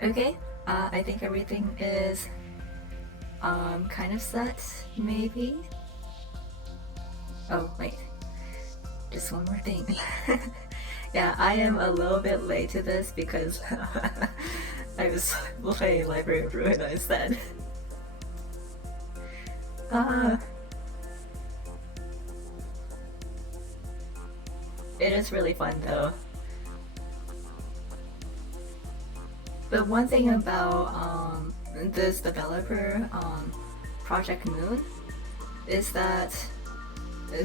Okay, I think everything is kind of set, maybe? Oh, wait, just one more thing. Yeah, I am a little bit late to this because I was playing Library of Ruina instead. Uh, it is really fun though. But one thing about this developer, Project Moon, is that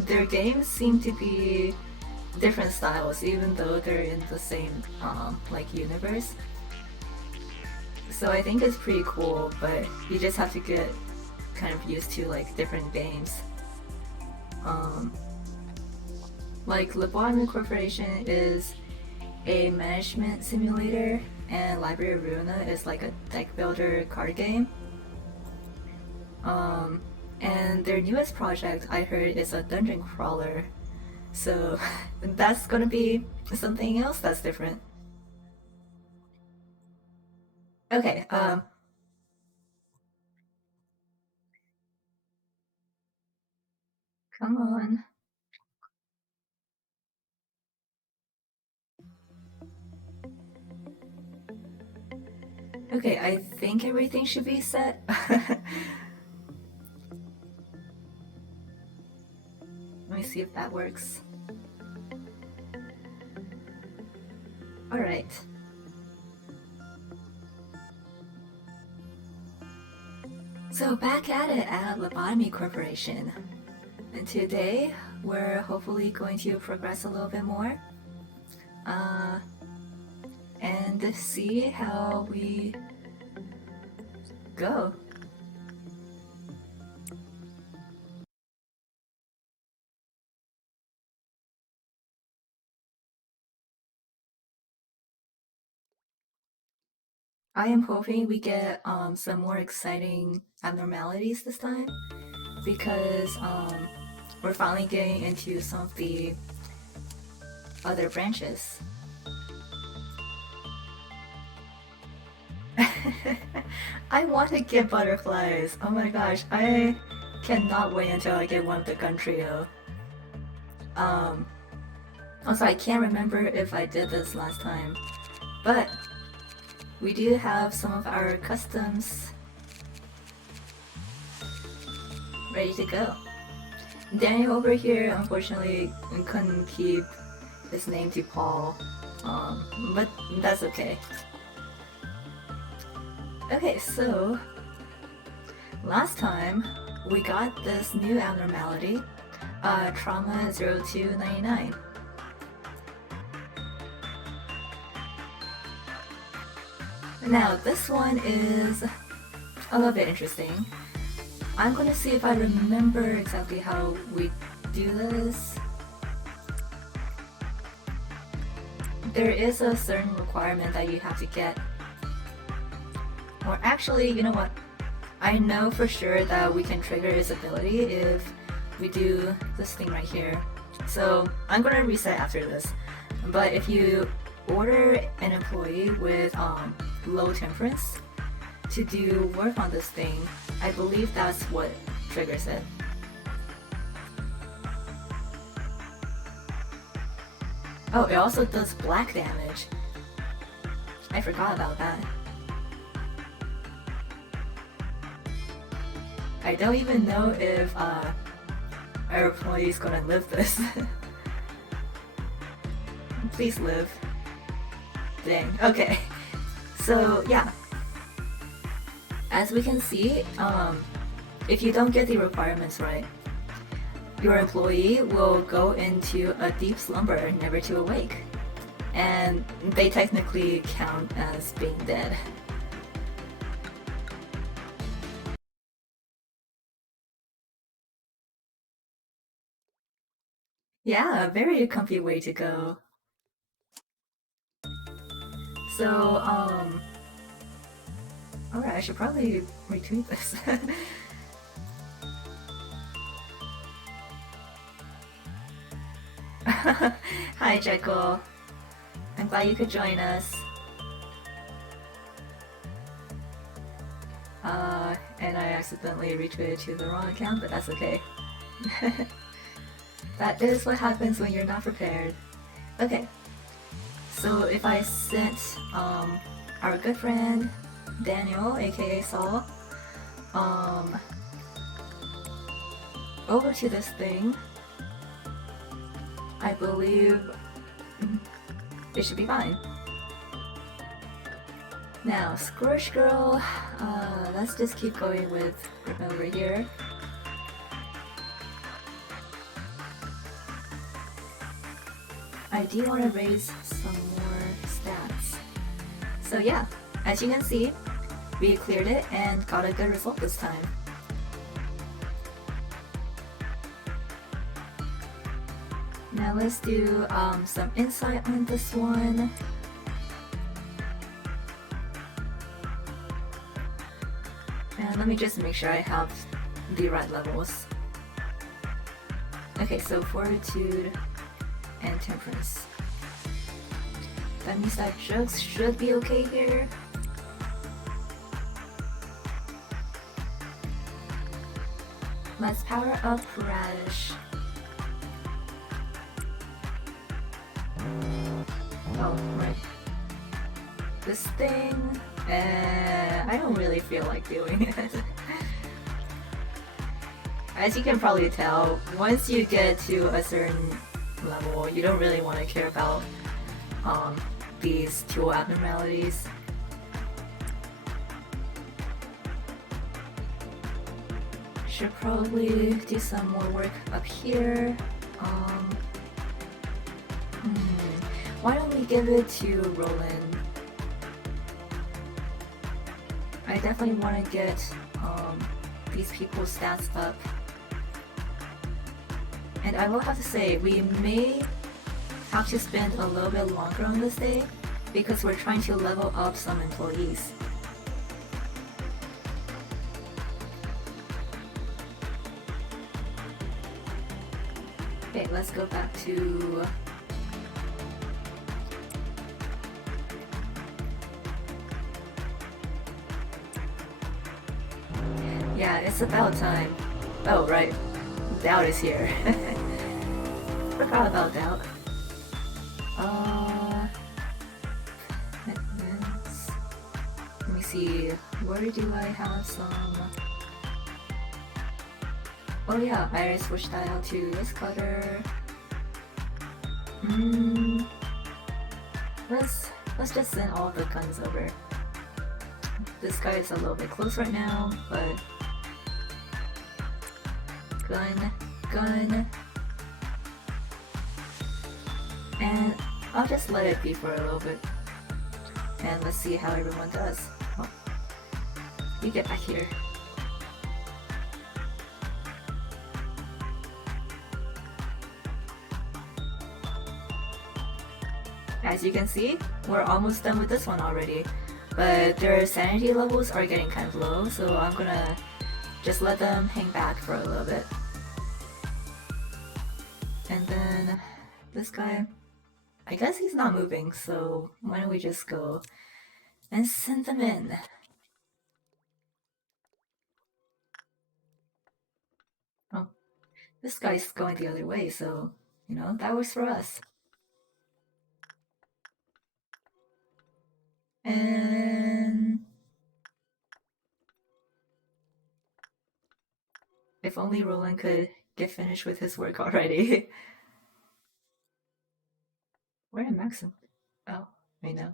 their games seem to be different styles, even though they're in the same like universe. So I think it's pretty cool, but you just have to get kind of used to like different games. Um, like Lobotomy Corporation is a management simulator, and Library of Ruina is like a deck builder card game. Um, and their newest project, I heard, is a dungeon crawler. So that's gonna be something else that's different. Okay, come on. Okay, I think everything should be set. Let me see if that works. Alright. So back at it at Lobotomy Corporation. And today, we're hopefully going to progress a little bit more. And see how we go. I am hoping we get some more exciting abnormalities this time because we're finally getting into some of the other branches. I want to get butterflies. Oh my gosh, I cannot wait until I get one of the gun trio. Um, Also, I can't remember if I did this last time, but we do have some of our customs ready to go. Daniel over here unfortunately couldn't keep his name to Paul, but that's okay. Okay, so last time we got this new abnormality, Trauma 0299. Now this one is a little bit interesting. I'm gonna see if I remember exactly how we do this. There is a certain requirement that you have to get. Or actually, you know what? I know for sure that we can trigger his ability if we do this thing right here. So I'm gonna reset after this. But if you order an employee with low temperance to do work on this thing, I believe that's what triggers it. Oh, it also does black damage. I forgot about that. I don't even know if our employee's gonna live this. Please live. Dang, okay. So yeah, as we can see, if you don't get the requirements right, your employee will go into a deep slumber, never to awake. And they technically count as being dead. Yeah, a very comfy way to go. So, alright, I should probably retweet this. Hi, Jekyll. I'm glad you could join us. and I accidentally retweeted to the wrong account, but that's okay. That is what happens when you're not prepared. Okay, so if I sent our good friend Daniel, aka Saul, over to this thing, I believe it should be fine. Now, Squish Girl, let's just keep going with Griffin over here. I do want to raise some more stats. So yeah, as you can see, we cleared it and got a good result this time. Now let's do some insight on this one. And let me just make sure I have the right levels. Okay, so Fortitude and Temperance. That means that Jugs should be okay here. Let's power up Radish. Oh, right. This thing, I don't really feel like doing it. As you can probably tell, once you get to a certain level, you don't really want to care about these tool abnormalities. Should probably do some more work up here. Why don't we give it to Roland? I definitely want to get these people's stats up. And I will have to say, we may have to spend a little bit longer on this day because we're trying to level up some employees. Okay, let's go back to yeah, it's about time. Oh, right. Doubt is here. Forgot about Doubt. Let me see. Where do I have some? Oh yeah, I already switched that out to this cutter. Let's just send all the guns over. This guy is a little bit close right now, but gun. And I'll just let it be for a little bit. And let's see how everyone does. Oh, you get back here. As you can see, we're almost done with this one already. But their sanity levels are getting kind of low, so I'm gonna just let them hang back for a little bit. And then this guy, I guess he's not moving, so why don't we just go and send them in. Oh, this guy's going the other way, so, you know, that works for us. And if only Roland could get finished with his work already. Where am Maxim? Oh, I know.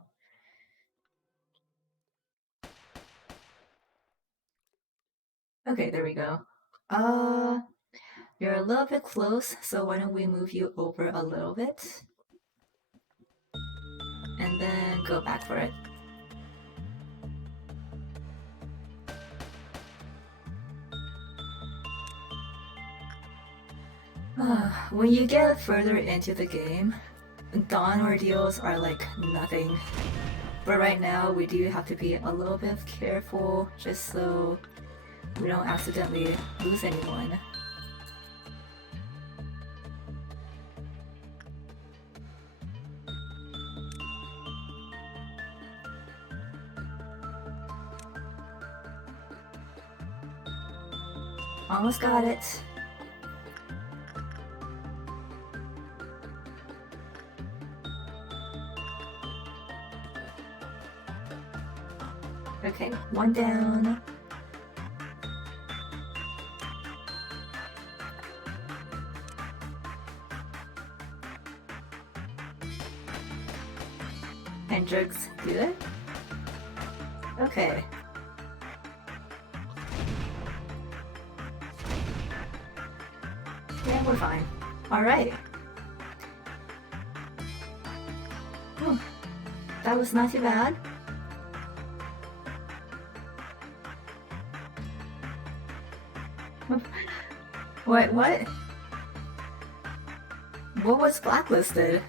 Okay, there we go. You're a little bit close, so why don't we move you over a little bit? And then go back for it. When you get further into the game, dawn ordeals are like nothing. But right now, we do have to be a little bit careful just so we don't accidentally lose anyone. Almost got it. Okay, one down. And drugs good? Okay. Yeah, we're fine. Alright. That was not too bad. What? What was blacklisted?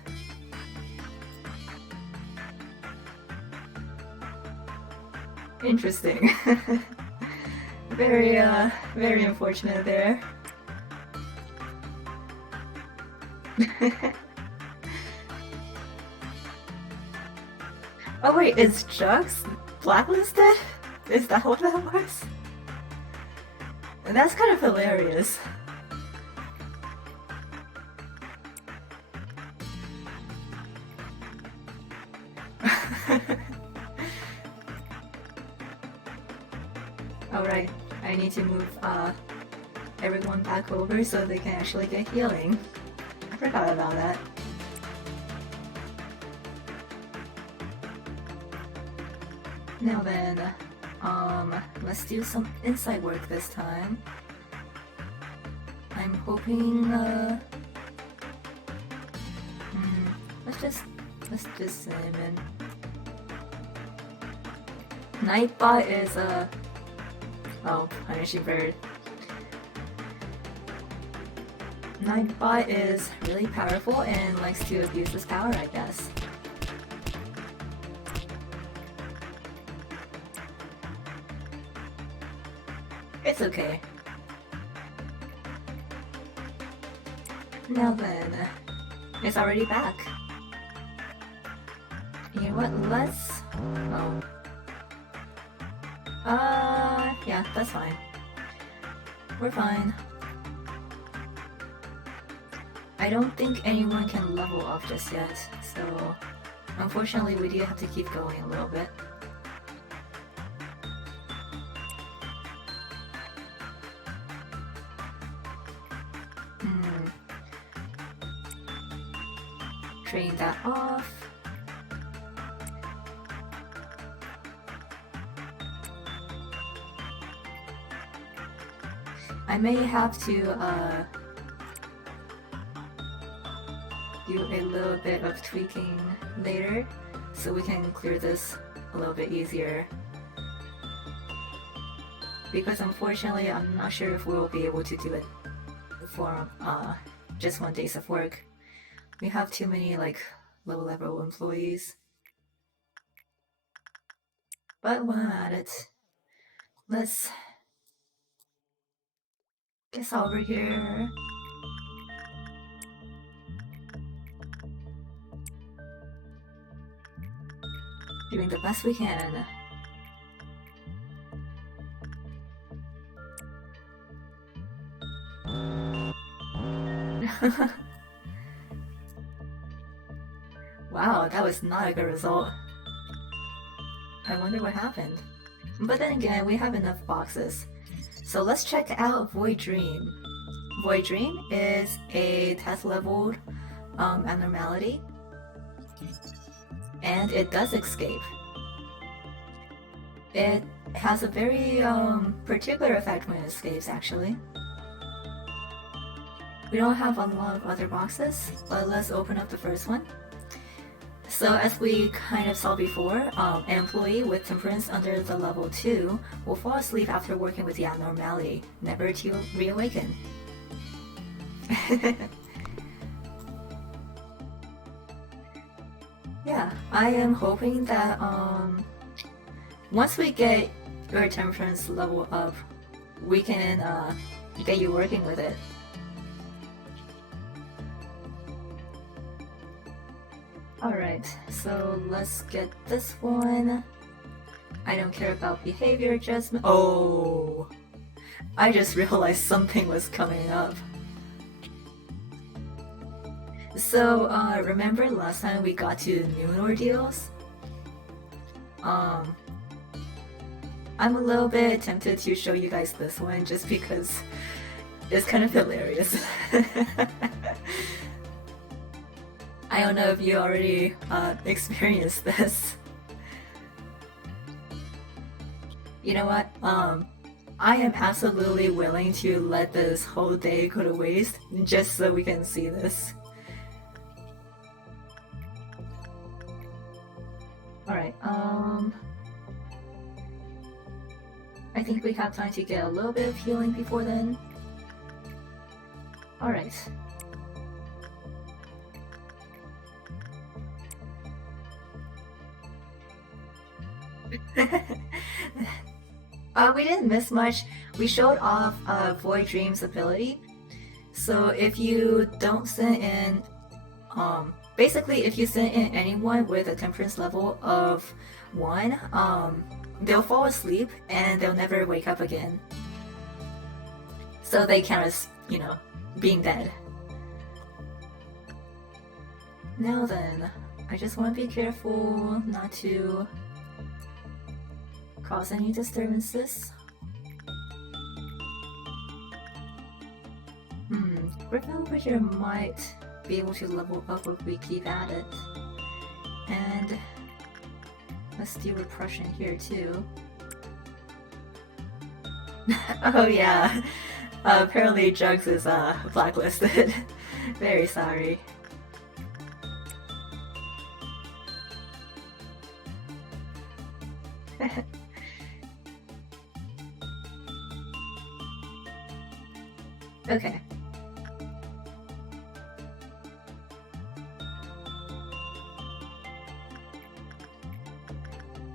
Interesting. Very unfortunate there. Oh wait, is Jugs blacklisted? Is that what that was? That's kind of hilarious. Alright, I need to move everyone back over so they can actually get healing. I forgot about that. Now then, let's do some inside work this time. I'm hoping, let's just cinnamon. Nightbot is oh, punishing bird. Nightbot is really powerful and likes to abuse his power, I guess. It's okay. Now then, it's already back. You know what, let's... oh. Yeah, that's fine. We're fine. I don't think anyone can level up just yet, so... unfortunately we do have to keep going a little bit. Drain that off. I may have to do a little bit of tweaking later so we can clear this a little bit easier. Because unfortunately I'm not sure if we'll be able to do it for just 1 day of work. We have too many like low level employees. But while I'm at it, let's get over here. Doing the best we can. Wow, that was not a good result. I wonder what happened. But then again, we have enough boxes. So let's check out Void Dream. Void Dream is a test leveled abnormality. And it does escape. It has a very particular effect when it escapes, actually. We don't have a lot of other boxes, but let's open up the first one. So as we kind of saw before, an employee with temperance under the level 2 will fall asleep after working with the abnormality, never to reawaken. Yeah, I am hoping that once we get your temperance level up, we can get you working with it. Alright, so let's get this one. I don't care about behavior adjustment. Oh! I just realized something was coming up. So, remember last time we got to noon ordeals? I'm a little bit tempted to show you guys this one just because it's kind of hilarious. I don't know if you already experienced this. You know what? I am absolutely willing to let this whole day go to waste just so we can see this. Alright, I think we have time to get a little bit of healing before then. Alright. We didn't miss much. We showed off Void Dream's ability. So if you don't send in, basically if you send in anyone with a temperance level of 1, they'll fall asleep and they'll never wake up again. So they count as, you know, being dead. Now then, I just want to be careful not to cause any disturbances. Griffin over here might be able to level up if we keep at it. And let's do repression here too. Oh yeah, apparently Jugs is blacklisted. Very sorry. Okay.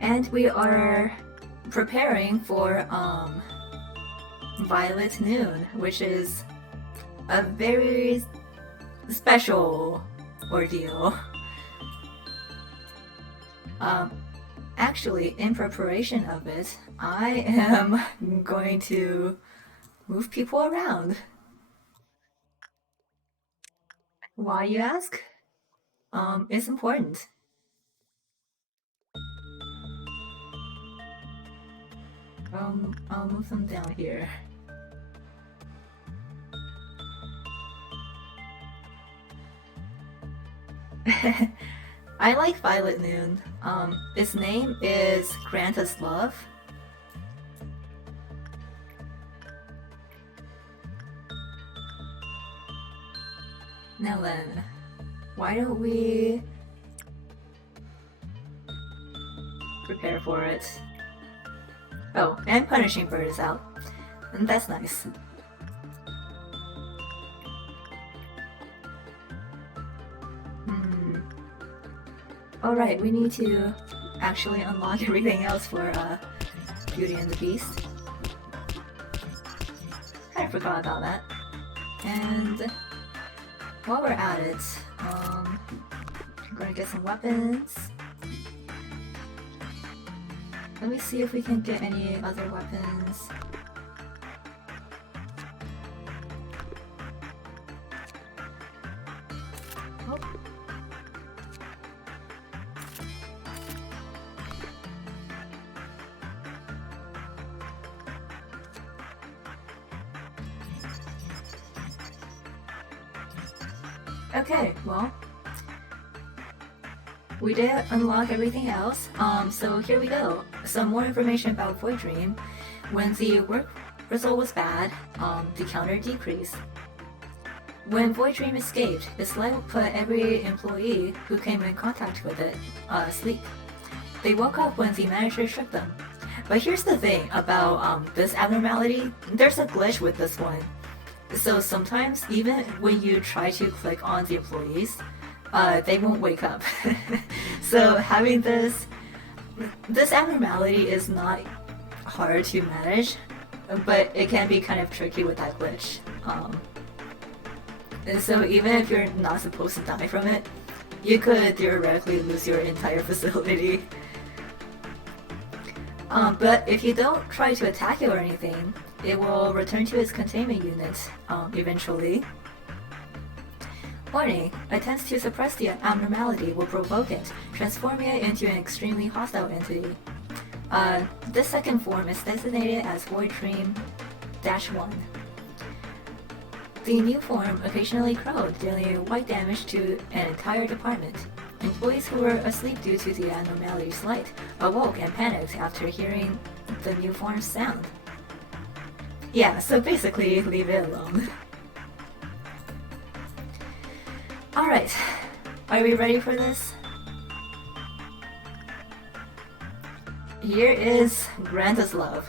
And we are preparing for Violet Noon, which is a very special ordeal. Actually, in preparation of it, I am going to move people around. Why, you ask? It's important. I'll move them down here. I like Violet Noon. Its name is Grant Us Love. Now then, why don't we prepare for it? Oh, and Punishing Bird is out. And that's nice. Alright, we need to actually unlock everything else for Beauty and the Beast. Kinda forgot about that. And while we're at it, I'm gonna get some weapons. Let me see if we can get any other weapons. Oh. Okay, well, we did unlock everything else, so here we go. Some more information about Void Dream. When the work result was bad, the counter decreased. When Void Dream escaped, its light put every employee who came in contact with it asleep. They woke up when the manager shook them. But here's the thing about this abnormality, there's a glitch with this one. So sometimes, even when you try to click on the employees, they won't wake up. So having this abnormality is not hard to manage, but it can be kind of tricky with that glitch. And so even if you're not supposed to die from it, you could theoretically lose your entire facility. But if you don't try to attack it or anything, it will return to its containment unit eventually. Warning, attempts to suppress the abnormality will provoke it, transforming it into an extremely hostile entity. This second form is designated as Void Dream-1. The new form occasionally crowed, dealing white damage to an entire department. Employees who were asleep due to the anomalies light awoke and panicked after hearing the new form's sound. Yeah, so basically, leave it alone. Alright, are we ready for this? Here is Grant Us Love.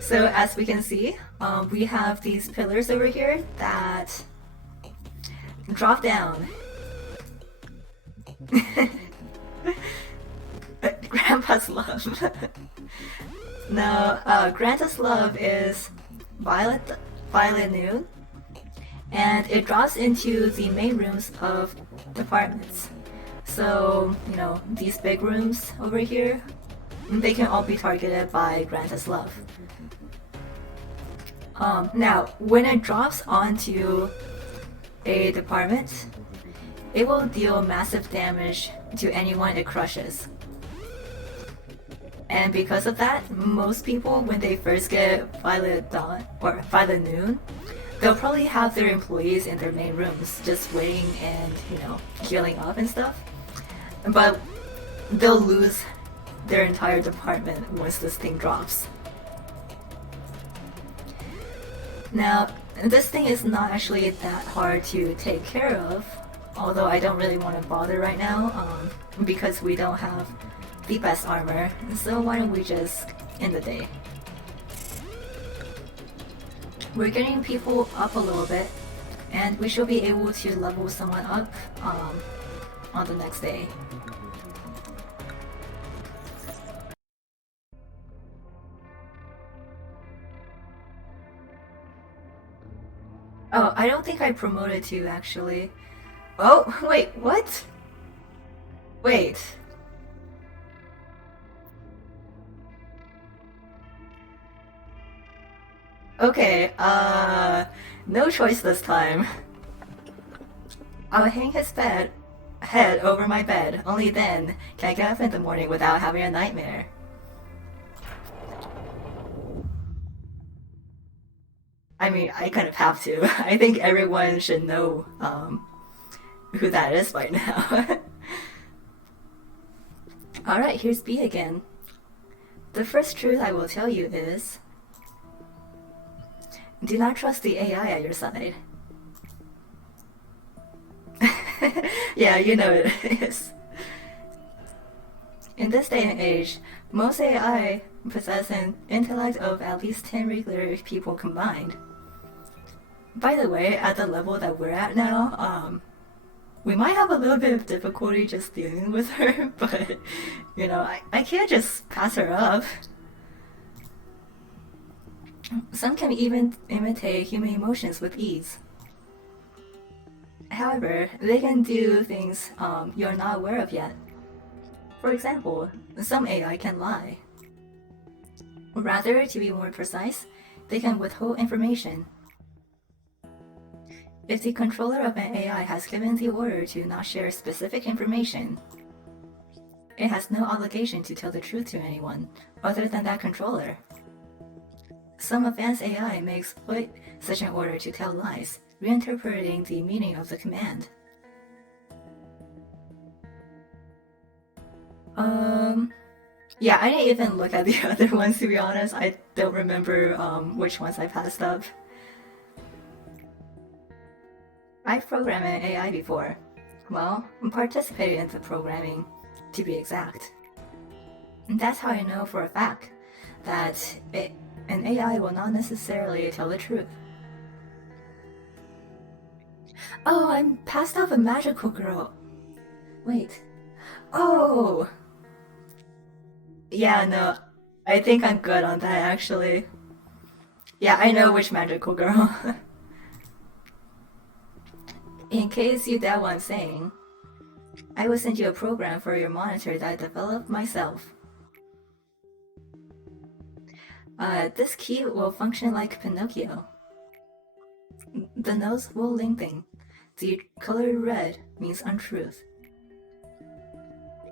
So as we can see, we have these pillars over here that drop down. Grandpa's Love. Now, Grant Us Love is Violet Noon, and it drops into the main rooms of departments. So, you know, these big rooms over here, they can all be targeted by Grant Us Love. Now, when it drops onto a department, it will deal massive damage to anyone it crushes. And because of that, most people, when they first get Violet Dawn or Violet Noon, they'll probably have their employees in their main rooms just waiting and, you know, healing up and stuff. But they'll lose their entire department once this thing drops. Now, this thing is not actually that hard to take care of, although I don't really want to bother right now, because we don't have the best armor, so why don't we just end the day. We're getting people up a little bit, and we should be able to level someone up on the next day. Oh, I don't think I promoted to actually. Oh, wait, what? Wait. Okay, no choice this time. I'll hang his head over my bed, only then can I get up in the morning without having a nightmare. I mean, I kind of have to. I think everyone should know who that is by now. Alright, here's B again. The first truth I will tell you is, do not trust the AI at your side. Yeah, you know it is. In this day and age, most AI possess an intellect of at least 10 regular people combined. By the way, at the level that we're at now, we might have a little bit of difficulty just dealing with her, but, you know, I can't just pass her up. Some can even imitate human emotions with ease. However, they can do things you're not aware of yet. For example, some AI can lie. Rather, to be more precise, they can withhold information. If the controller of an AI has given the order to not share specific information, it has no obligation to tell the truth to anyone other than that controller. Some advanced AI may exploit such an order to tell lies, reinterpreting the meaning of the command. Yeah, I didn't even look at the other ones, to be honest. I don't remember which ones I passed up. I've programmed an AI before. Well, participated in the programming, to be exact. And that's how I know for a fact that an AI will not necessarily tell the truth. Oh, I'm passed off a magical girl. Wait. Oh! Yeah, no. I think I'm good on that, actually. Yeah, I know which magical girl. In case you doubt what I'm saying, I will send you a program for your monitor that I developed myself. This key will function like Pinocchio. The nose will lengthen. The color red means untruth.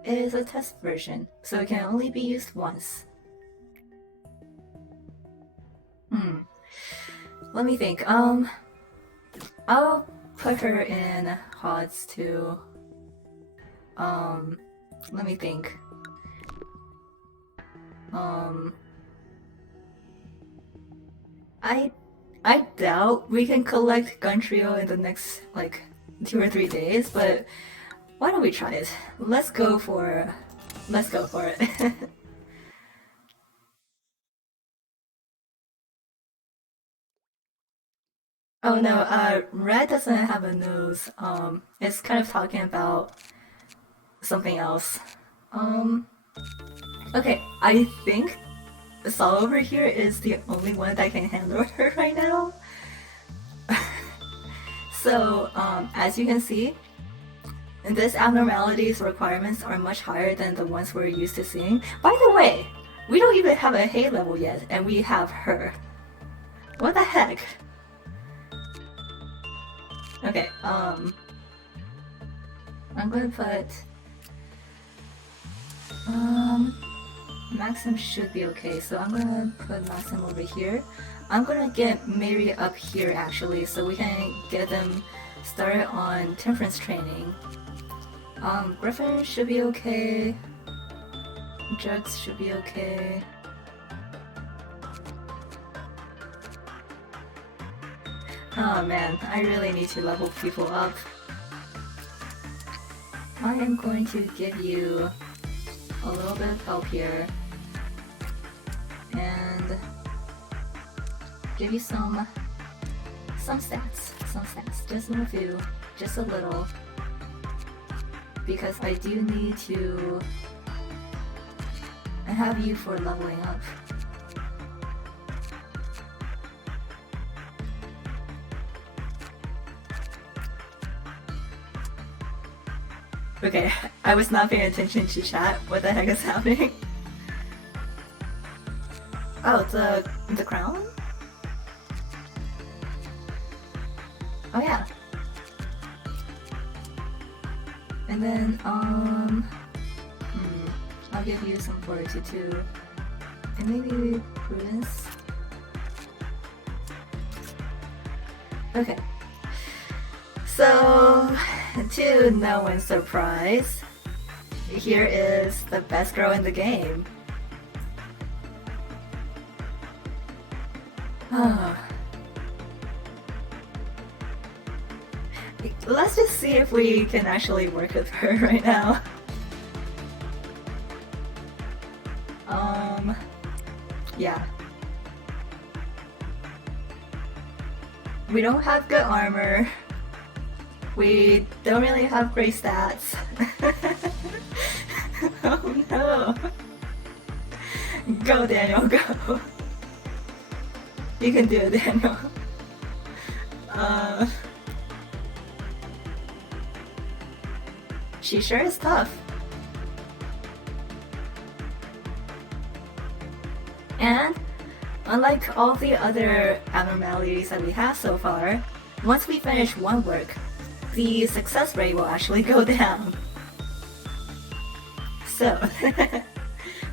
It is a test version, so it can only be used once. Let me think. I'll put her in HODS to... let me think. I doubt we can collect Gun Trio in the next, like, 2 or 3 days, but why don't we try it? Let's go for it. Oh no, Red doesn't have a nose. It's kind of talking about something else. Okay, I think Saul over here is the only one that can handle her right now. So, as you can see, this abnormality's requirements are much higher than the ones we're used to seeing. By the way, we don't even have a hay level yet, and we have her. What the heck? Okay, I'm gonna put... Maxim should be okay, so I'm gonna put Maxim over here. I'm gonna get Mary up here actually, so we can get them started on temperance training. Griffin should be okay. Jugs should be okay. Oh man, I really need to level people up. I am going to give you a little bit of help here. And give you some stats, just a few, just a little, because I do need to have you for leveling up. Okay, I was not paying attention to chat. What the heck is happening? Oh, the crown? Oh yeah. And then, I'll give you some fortitude too. And maybe prudence. Okay. So, to no one's surprise, here is the best girl in the game. Let's just see if we can actually work with her right now. Yeah. We don't have good armor. We don't really have great stats. Oh no. Go Daniel, go. You can do it, Daniel. She sure is tough. And unlike all the other abnormalities that we have so far, once we finish one work, the success rate will actually go down. So,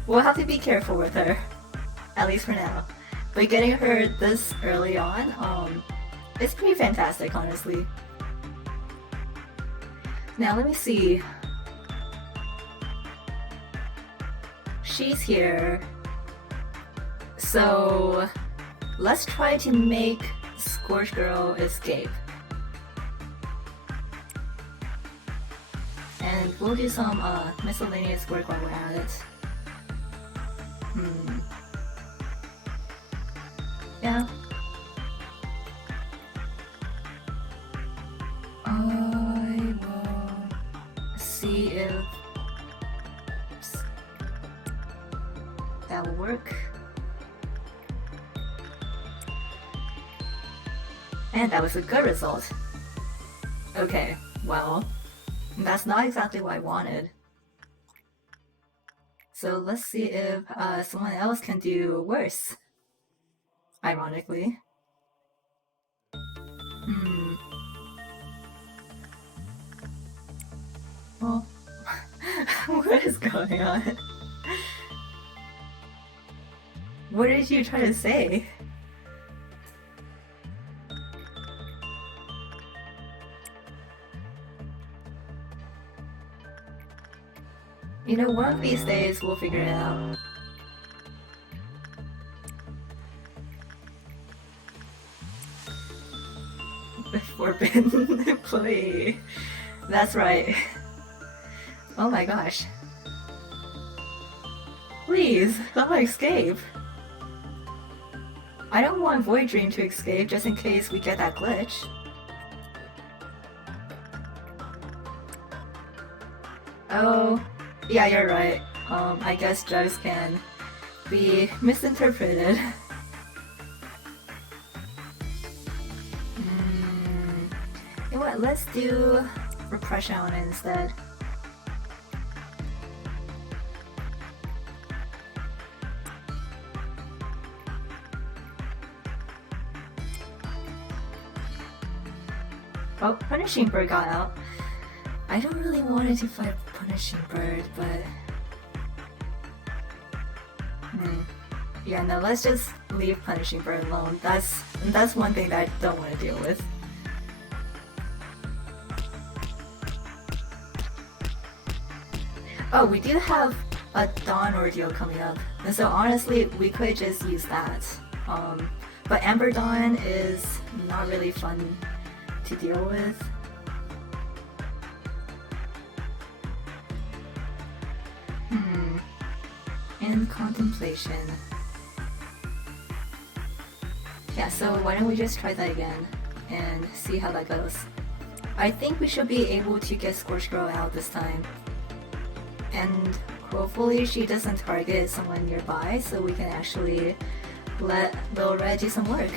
we'll have to be careful with her, at least for now. But getting her this early on, it's pretty fantastic, honestly. Now let me see. She's here. So let's try to make Scorch Girl escape. And we'll do some miscellaneous work while we're at it. Yeah. I will see if that will work. And that was a good result. Okay, well, That's not exactly what I wanted. So let's see if someone else can do worse. Ironically. Hmm. Well, what is going on? What did you try to say? You know, one of these days we'll figure it out. Forbidden employee. That's right. Oh my gosh. Please, let me escape. I don't want Void Dream to escape just in case we get that glitch. Oh, yeah, you're right. I guess drugs can be misinterpreted. You know what, let's do repression on it instead. Oh, Punishing Bird got out. I don't really want it to fight Punishing Bird, but... Yeah, no, let's just leave Punishing Bird alone. That's one thing that I don't want to deal with. Oh, we do have a Dawn ordeal coming up, and so honestly, we could just use that. But Amber Dawn is not really fun to deal with. In contemplation. Yeah, so why don't we just try that again and see how that goes. I think we should be able to get Scorch Girl out this time. And hopefully she doesn't target someone nearby so we can actually let Lil Red do some work.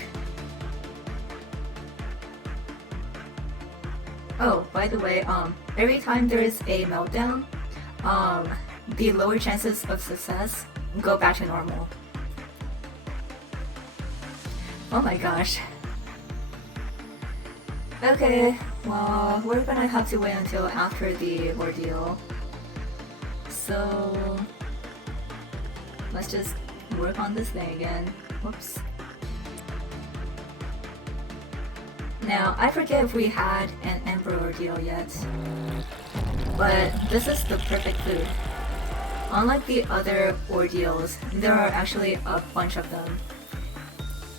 Oh, by the way, every time there is a meltdown, the lower chances of success go back to normal. Oh my gosh. Okay, well, we're gonna have to wait until after the ordeal. So let's just work on this thing again. Whoops. Now, I forget if we had an Emperor ordeal yet, but this is the perfect food. Unlike the other ordeals, there are actually a bunch of them.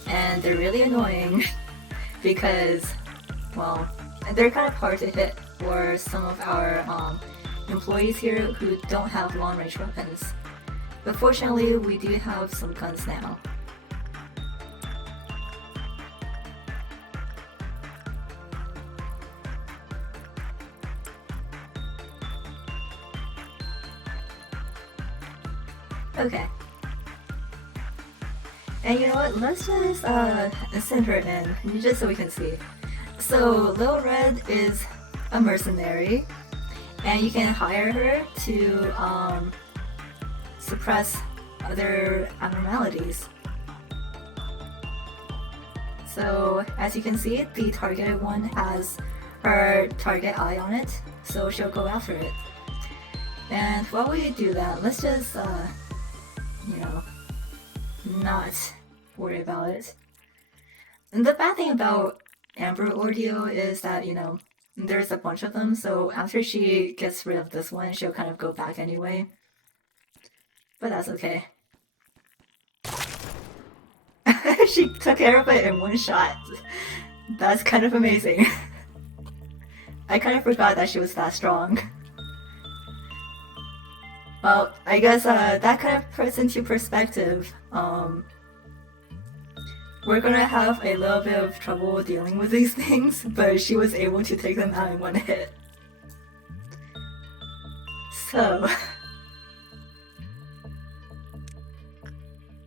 And they're really annoying because, well, they're kind of hard to hit for some of our employees here who don't have long-range weapons. But fortunately, we do have some guns now. Okay. And you know what, let's just send her in, just so we can see. So, Lil Red is a mercenary, and you can hire her to suppress other abnormalities. So, as you can see, the targeted one has her target eye on it, so she'll go after it. And while we do that, let's just, you know, not worry about it. And the bad thing about Amber Ordeal is that, you know, there's a bunch of them, so after she gets rid of this one, she'll kind of go back anyway. But that's okay. She took care of it in one shot. That's kind of amazing. I kind of forgot that she was that strong. Well, I guess that kind of puts into perspective. We're gonna have a little bit of trouble dealing with these things, but she was able to take them out in one hit. So,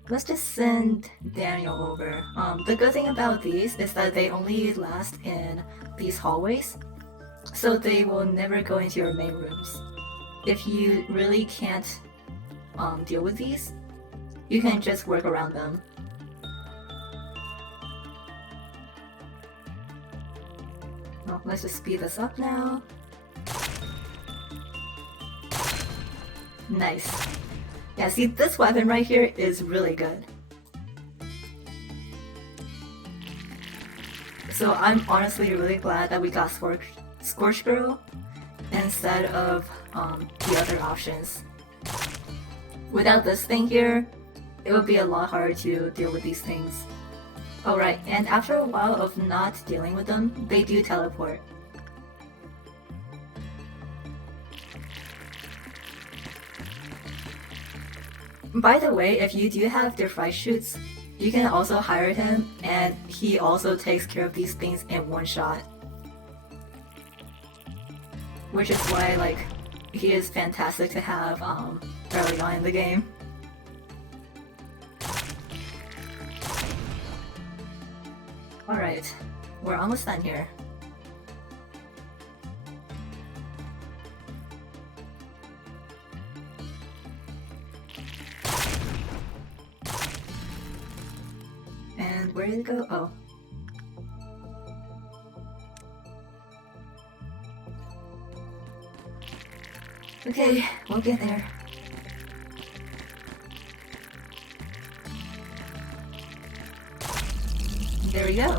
let's just send Daniel over. The good thing about these is that they only last in these hallways. so they will never go into your main rooms. If you really can't deal with these, you can just work around them. Well, let's just speed this up now. Nice. Yeah, see, this weapon right here is really good. So I'm honestly really glad that we got Scorch Girl instead of the other options. Without this thing here, it would be a lot harder to deal with these things. Oh right, and after a while of not dealing with them, they do teleport. By the way, if you do have their fright shoots, you can also hire him, and he also takes care of these things in one shot. Which is why, like, he is fantastic to have early on in the game. Alright, we're almost done here. And where did it go? Oh. Okay, we'll get there. There we go.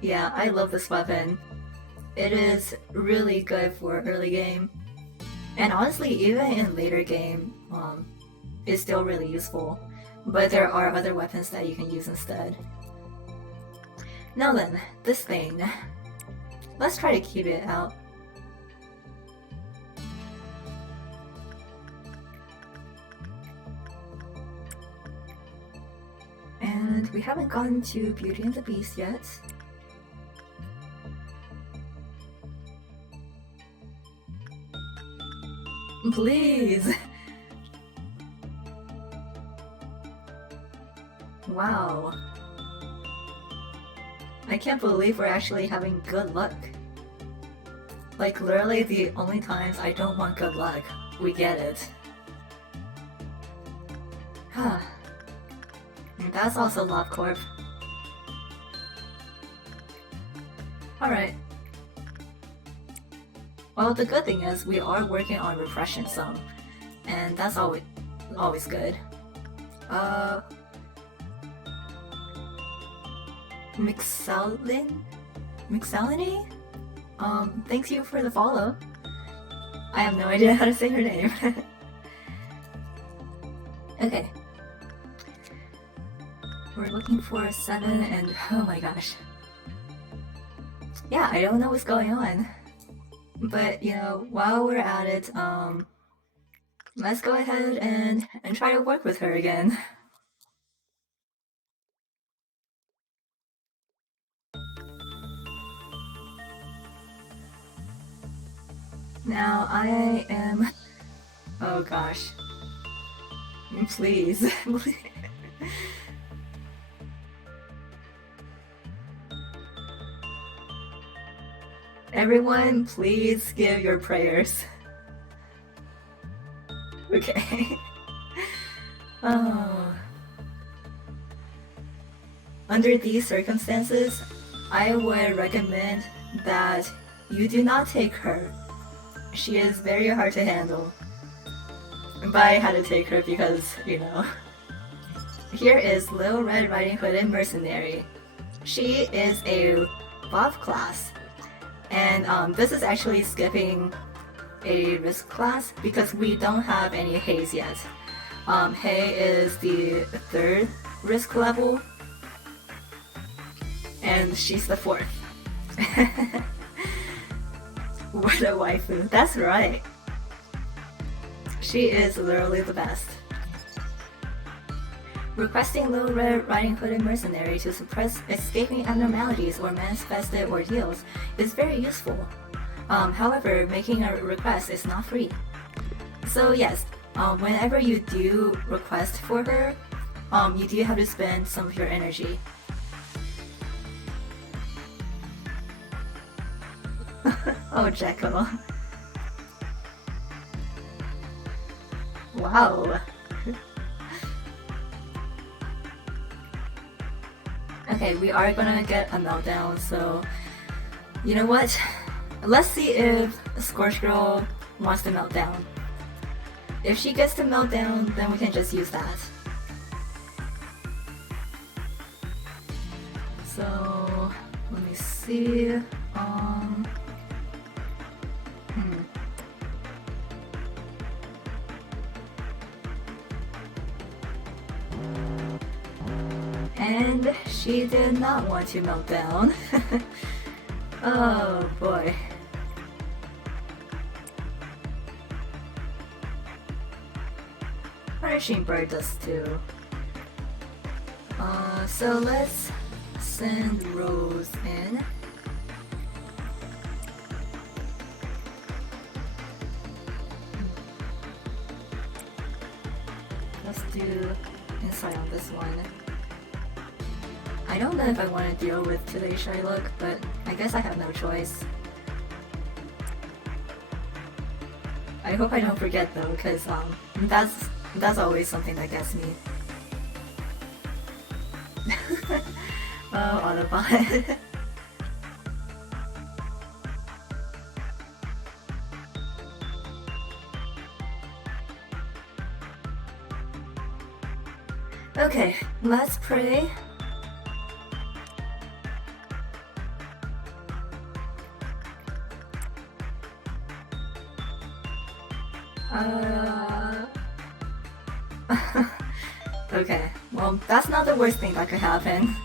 Yeah, I love this weapon. It is really good for early game. And honestly, even in later game, it's still really useful. But there are other weapons that you can use instead. Now then, this thing. Let's try to keep it out. And we haven't gotten to Beauty and the Beast yet. Please! Wow. I can't believe we're actually having good luck. Like, literally the only times I don't want good luck, we get it. Huh. That's also LobCorp. Alright. Well, the good thing is we are working on repression some, and that's always good. Mixalini? Thanks you for the follow. I have no idea how to say her name. Okay. We're looking for 7 and oh my gosh. Yeah, I don't know what's going on. But, you know, while we're at it, let's go ahead and try to work with her again. Now, I am... Oh gosh. Please. Everyone, please give your prayers. Okay. Oh. Under these circumstances, I would recommend that you do not take her. She is very hard to handle. But I had to take her because, you know. Here is Little Red Riding Hood and Mercenary. She is a buff class. And this is actually skipping a risk class because we don't have any haze yet. Hay is the 3rd risk level, and she's the 4th. What a waifu, that's right. She is literally the best. Requesting Little Red Riding Hood and Mercenary to suppress escaping abnormalities or manifested ordeals is very useful. However, making a request is not free. So yes, whenever you do request for her, you do have to spend some of your energy. Oh, Jekyll. Wow. Okay, we are gonna get a meltdown, so you know what? Let's see if Scorch Girl wants to melt down. If she gets to melt down, then we can just use that. So let me see. And she did not want to melt down. Oh boy. Punishing Bird does too. So let's send Rose in. Let's do insight on this one. I don't know if I want to deal with today's shy look, but I guess I have no choice. I hope I don't forget though, because that's always something that gets me. Oh, Autobot. Okay, let's pray. Okay, well, that's not the worst thing that could happen.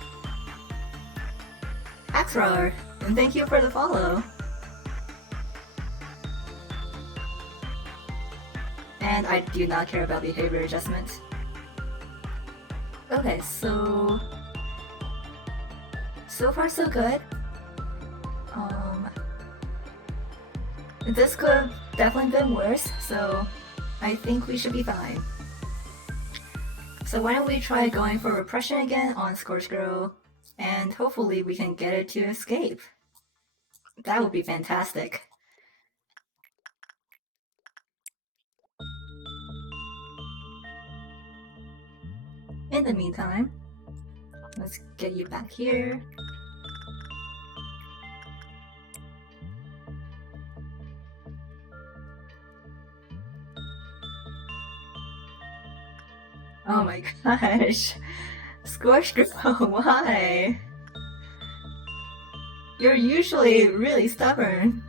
Axrar, and thank you for the follow. And I do not care about behavior adjustment. Okay, so far so good. This could have definitely been worse, so I think we should be fine. So why don't we try going for repression again on Scorch Girl, and hopefully we can get it to escape. That would be fantastic. In the meantime, let's get you back here. Oh my gosh. Scorch Girl, why? You're usually really stubborn.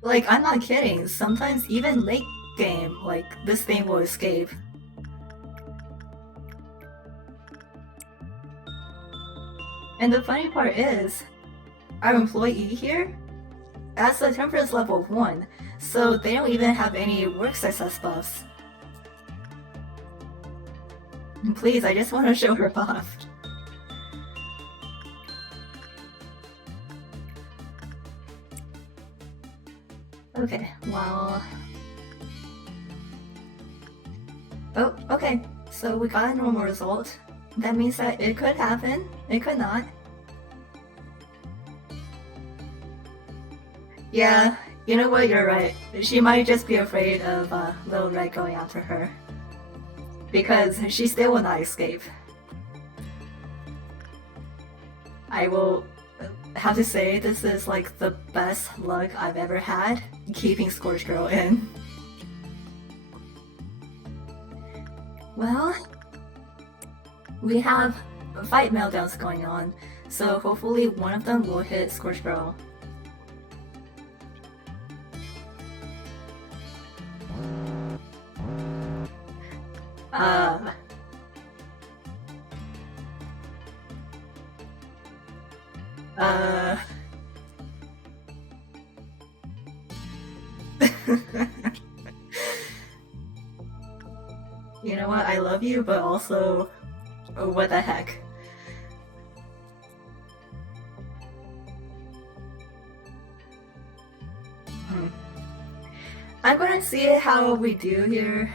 Like, I'm not kidding. Sometimes even late game, like, this thing will escape. And the funny part is, our employee here, that's a temperance level of 1, so they don't even have any work success buffs. Please, I just want to show her off. Okay, well... Oh, okay, so we got a normal result. That means that it could happen, it could not. Yeah, you know what, you're right. She might just be afraid of Little Red going after her. Because she still will not escape. I will have to say this is like the best luck I've ever had keeping Scorch Girl in. Well, we have 5 meltdowns going on, so hopefully one of them will hit Scorch Girl. You know what, I love you, but also, what the heck? I'm gonna see how we do here.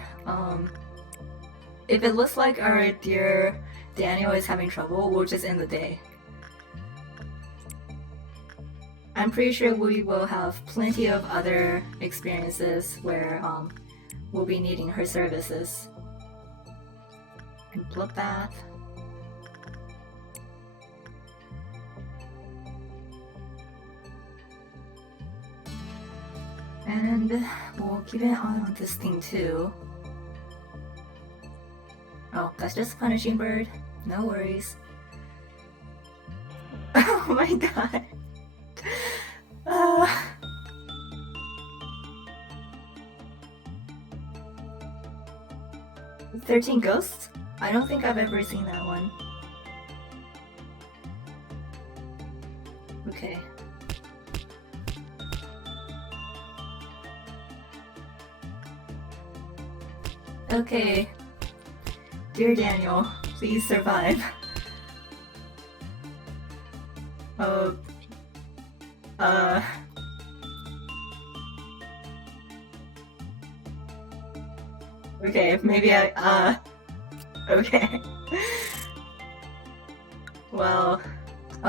If it looks like our dear Daniel is having trouble, we'll just end the day. I'm pretty sure we will have plenty of other experiences where we'll be needing her services. And bloodbath. And we'll keep an eye on this thing too. Oh, that's just a punishing bird. No worries. Oh my god. 13 Ghosts? I don't think I've ever seen that one. Okay. Okay. Dear Daniel, please survive. Oh. Okay, maybe okay. Well,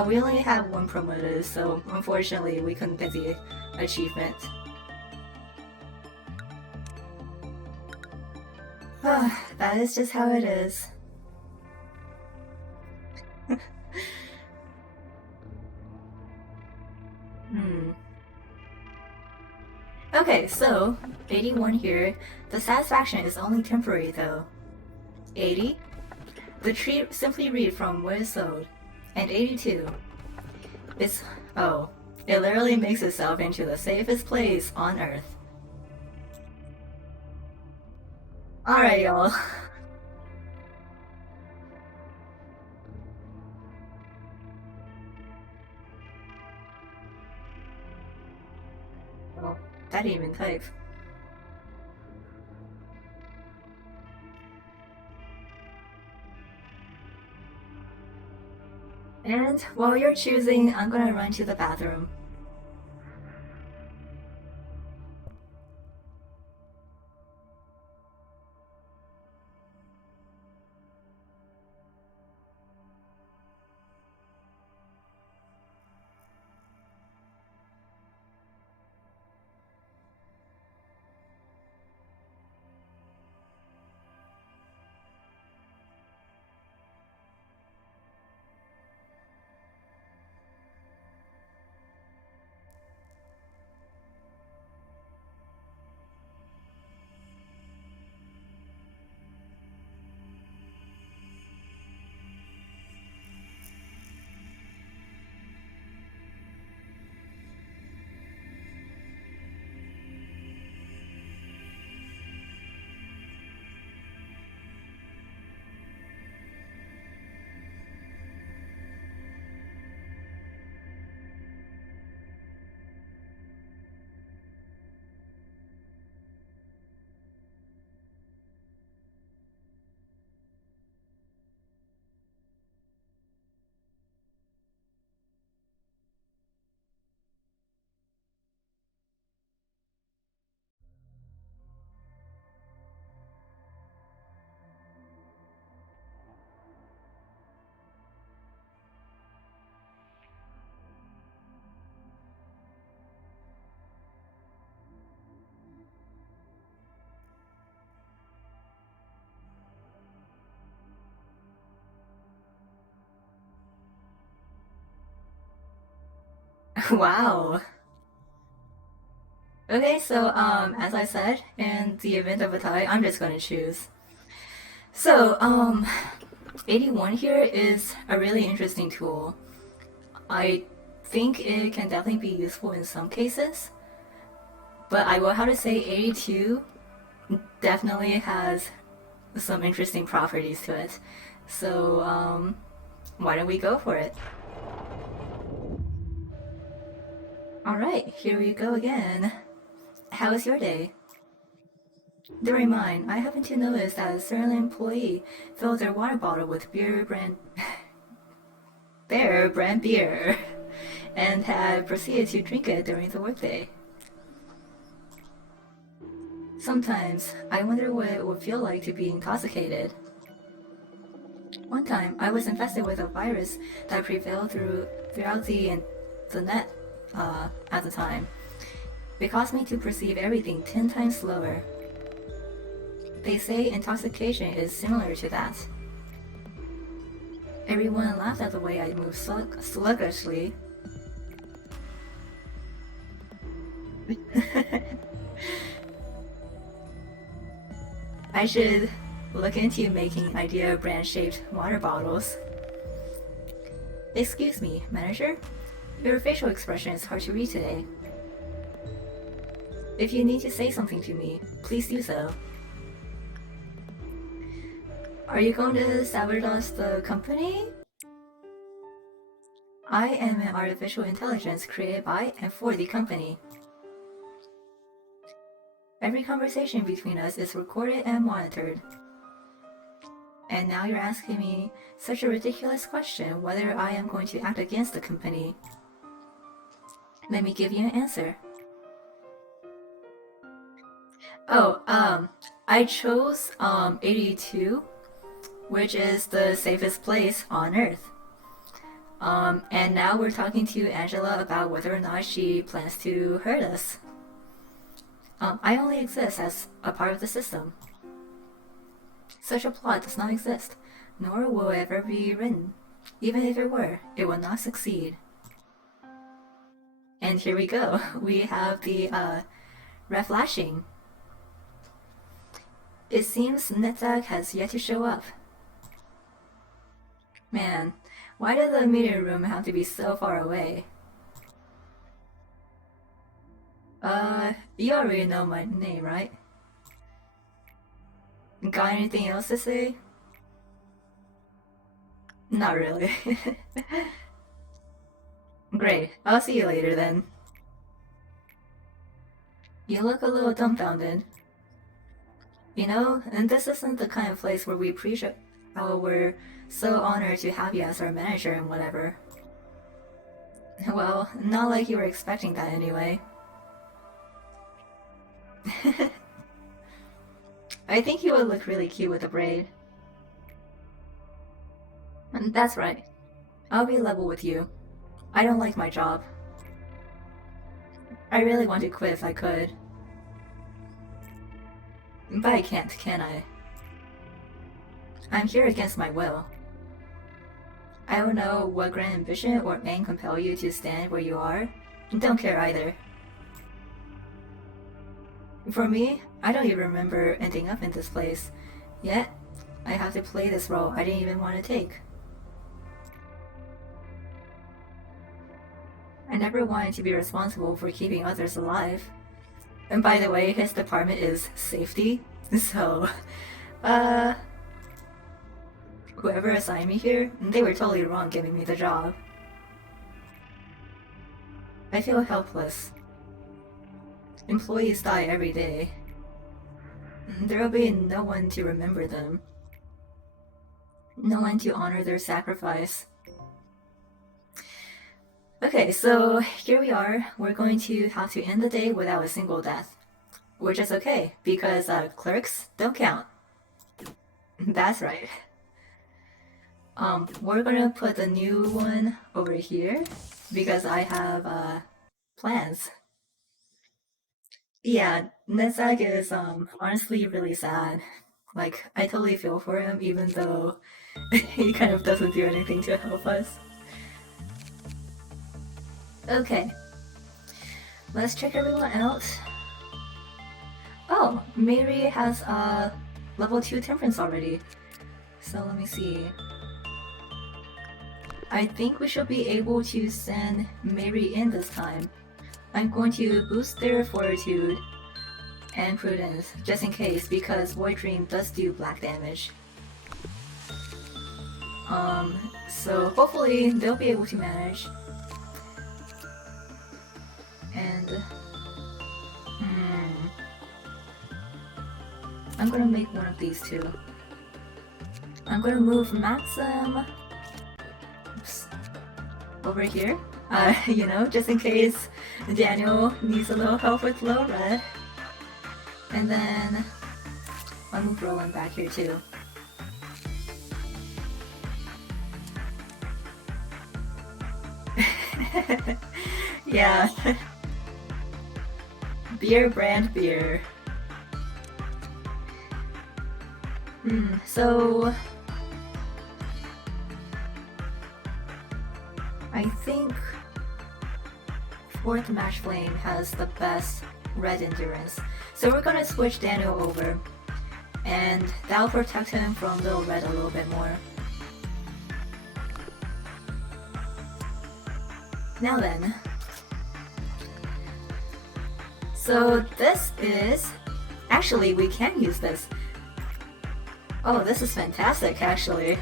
we only have one promoted, so unfortunately we couldn't get the achievement. That is just how it is. Okay, so 81 here. The satisfaction is only temporary though. 80. The tree simply read from what is sowed. And 82. It's it literally makes itself into the safest place on Earth. Alright, y'all. Well, that didn't even type. And while you're choosing, I'm gonna run to the bathroom. Wow. Okay, so as I said, in the event of a tie, I'm just gonna choose. So 81 here is a really interesting tool. I think it can definitely be useful in some cases, but I will have to say 82 definitely has some interesting properties to it. So why don't we go for it? Alright, here we go again. How was your day? During mine, I happened to notice that a certain employee filled their water bottle with beer brand beer and had proceeded to drink it during the workday. Sometimes, I wonder what it would feel like to be intoxicated. One time, I was infested with a virus that prevailed throughout the net. at the time. It caused me to perceive everything 10 times slower. They say intoxication is similar to that. Everyone laughed at the way I moved sluggishly. I should look into making ID.A brand-shaped water bottles. Excuse me, manager? Your facial expression is hard to read today. If you need to say something to me, please do so. Are you going to sabotage the company? I am an artificial intelligence created by and for the company. Every conversation between us is recorded and monitored. And now you're asking me such a ridiculous question whether I am going to act against the company. Let me give you an answer. I chose 82, which is the safest place on Earth. And now we're talking to Angela about whether or not she plans to hurt us. I only exist as a part of the system. Such a plot does not exist, nor will it ever be written. Even if it were, it will not succeed. And here we go. We have the red flashing. It seems NetZag has yet to show up. Man, why did the meeting room have to be so far away? You already know my name, right? Got anything else to say? Not really. Great, I'll see you later then. You look a little dumbfounded. You know, and this isn't the kind of place where we preach how we're so honored to have you as our manager and whatever. Well, not like you were expecting that anyway. I think you would look really cute with a braid. That's right. I'll be level with you. I don't like my job. I really want to quit if I could. But I can't, can I? I'm here against my will. I don't know what grand ambition or aim compel you to stand where you are. Don't care either. For me, I don't even remember ending up in this place. Yet, I have to play this role I didn't even want to take. I never wanted to be responsible for keeping others alive. And by the way, his department is safety, so, whoever assigned me here, they were totally wrong giving me the job. I feel helpless. Employees die every day. There'll be no one to remember them. No one to honor their sacrifice. Okay, so here we are. We're going to have to end the day without a single death. Which is okay, because clerks don't count. That's right. We're gonna put the new one over here, because I have plans. Yeah, Netzag is honestly really sad. Like, I totally feel for him, even though he kind of doesn't do anything to help us. Okay, let's check everyone out. Oh, Mary has level 2 temperance already. So let me see. I think we should be able to send Mary in this time. I'm going to boost their fortitude and prudence, just in case, because Void Dream does do black damage. So hopefully they'll be able to manage. And I'm gonna make one of these two. I'm gonna move Maxim over here. You know, just in case Daniel needs a little help with low red. And then I'll move Roland back here too. Yeah. Beer brand beer. So I think 4th Match Flame has the best red endurance. So we're gonna switch Daniel over, and that'll protect him from little red a little bit more. Now then. So this is... Actually, we can use this. Oh, this is fantastic, actually.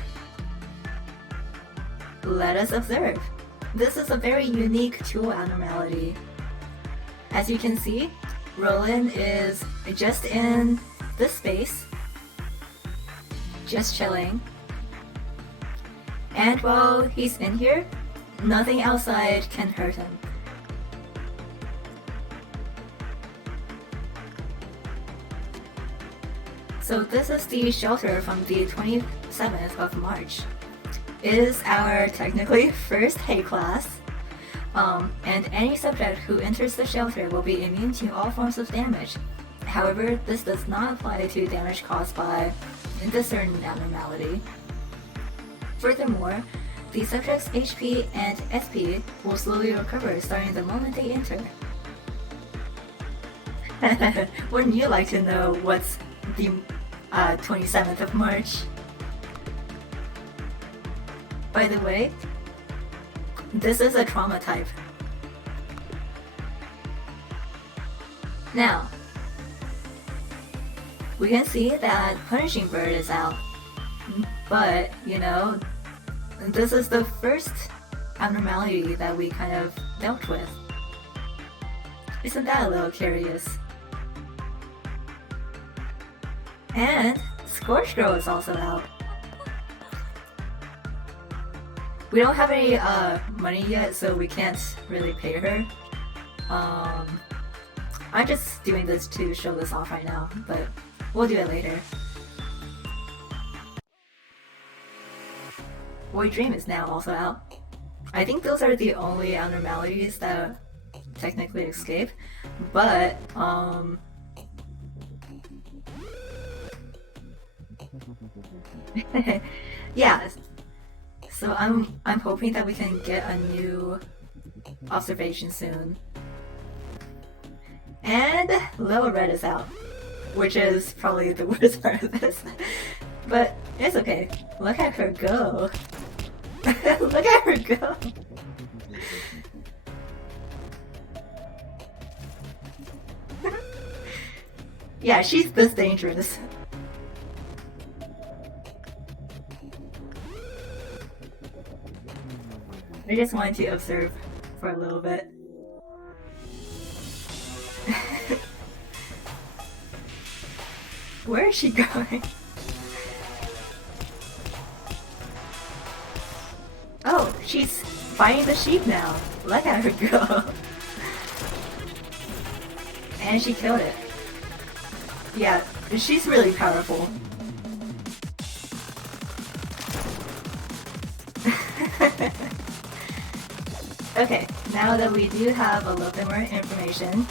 Let us observe. This is a very unique tool abnormality. As you can see, Roland is just in this space, just chilling. And while he's in here, nothing outside can hurt him. So this is the shelter from the 27th of March. It is our technically first hay class, and any subject who enters the shelter will be immune to all forms of damage. However, this does not apply to damage caused by this certain abnormality. Furthermore, the subject's HP and SP will slowly recover starting the moment they enter. Wouldn't you like to know what's the 27th of March? By the way, this is a trauma type. Now, we can see that Punishing Bird is out, but you know, this is the first abnormality that we kind of dealt with. Isn't that a little curious? And Scorch Girl is also out. We don't have any money yet, so we can't really pay her. I'm just doing this to show this off right now, but we'll do it later. Boy Dream is now also out. I think those are the only abnormalities that technically escape, but yeah. So I'm hoping that we can get a new observation soon. And Little Red is out, which is probably the worst part of this. But it's okay. Look at her go. Look at her go. Yeah, she's this dangerous. I just wanted to observe for a little bit. Where is she going? Oh, she's fighting the sheep now. Look at her go. And she killed it. Yeah, she's really powerful. Okay, now that we do have a little bit more information.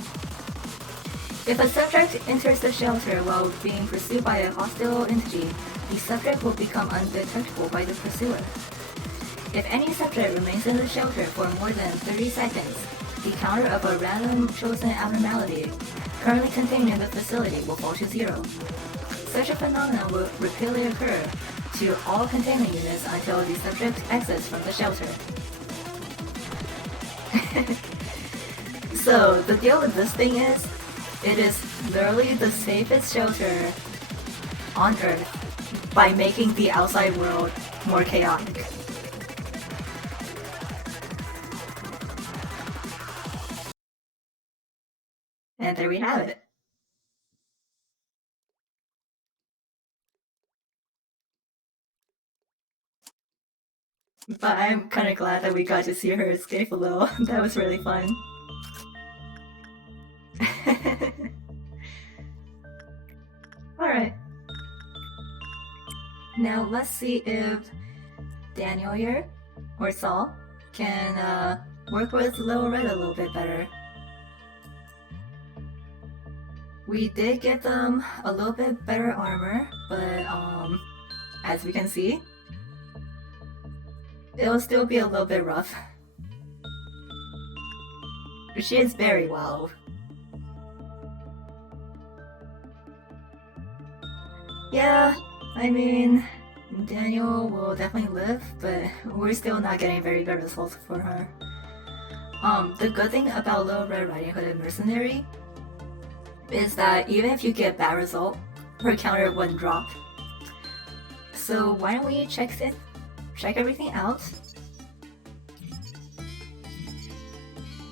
If a subject enters the shelter while being pursued by a hostile entity, the subject will become undetectable by the pursuer. If any subject remains in the shelter for more than 30 seconds, the counter of a random chosen abnormality currently contained in the facility will fall to 0. Such a phenomenon will repeatedly occur to all containment units until the subject exits from the shelter. So, the deal with this thing is, it is literally the safest shelter on Earth by making the outside world more chaotic. And there we have it. But I'm kind of glad that we got to see her escape a little. That was really fun. Alright. Now let's see if Daniel here, or Saul, can work with Little Red a little bit better. We did get them a little bit better armor, but as we can see, it'll still be a little bit rough. She is very wild. Yeah, I mean, Daniel will definitely live, but we're still not getting very good results for her. The good thing about Little Red Riding Hood and Mercenary is that even if you get a bad result, her counter wouldn't drop. So why don't we check everything out?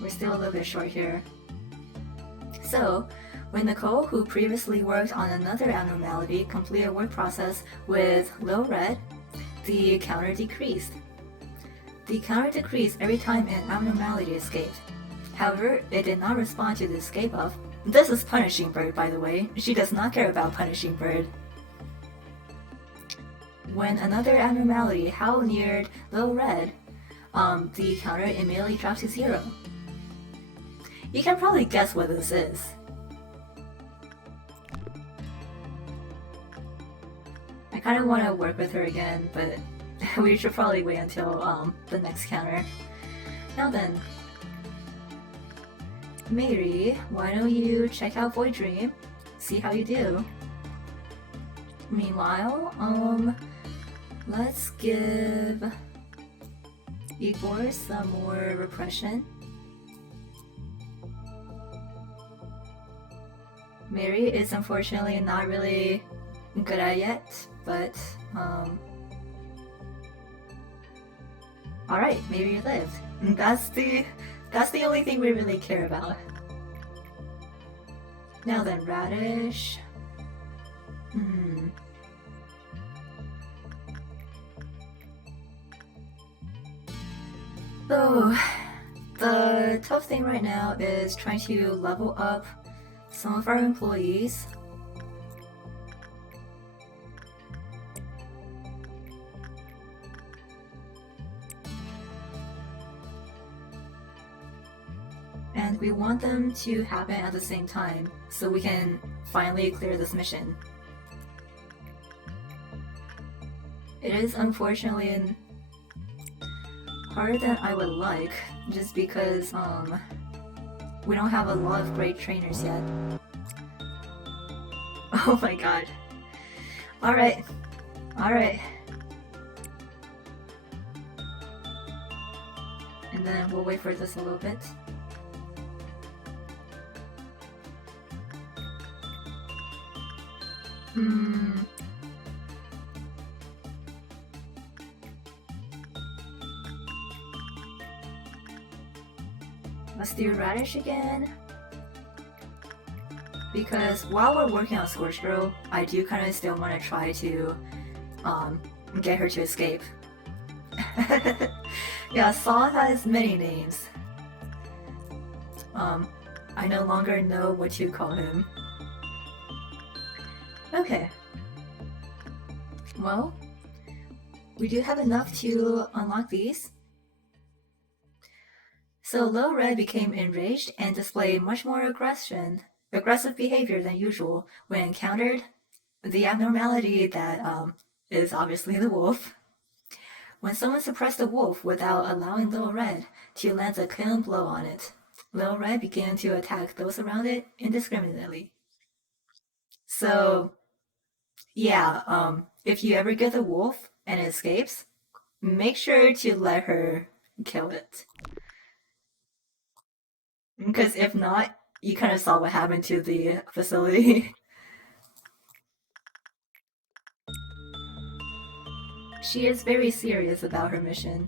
We're still a little bit short here. So, when Nicole, who previously worked on another abnormality, completed a work process with Little Red, the counter decreased. The counter decreased every time an abnormality escaped. However, it did not respond to the escape of. This is Punishing Bird, by the way. She does not care about Punishing Bird. When another abnormality howled near Little Red, the counter immediately dropped to 0. You can probably guess what this is. I kind of want to work with her again, but we should probably wait until the next counter. Now then, Mary, why don't you check out Void Dream, see how you do. Meanwhile, let's give Igor some more repression. Mary is unfortunately not really good at it yet, but alright, Mary lived. That's the only thing we really care about. Now then, Radish. So, the tough thing right now is trying to level up some of our employees. And we want them to happen at the same time so we can finally clear this mission. It is unfortunately harder than I would like, just because we don't have a lot of great trainers yet. Oh my god. Alright. And then we'll wait for this a little bit. Let's do Radish again. Because while we're working on Scorch Girl, I do kind of still want to try to get her to escape. Yeah, Saul has many names. I no longer know what to call him. Okay. Well, we do have enough to unlock these. So Little Red became enraged and displayed much more aggressive behavior than usual when encountered the abnormality that is obviously the wolf. When someone suppressed the wolf without allowing Little Red to land a killing blow on it, Little Red began to attack those around it indiscriminately. So, yeah, if you ever get the wolf and it escapes, make sure to let her kill it. Because if not, you kind of saw what happened to the facility. She is very serious about her mission.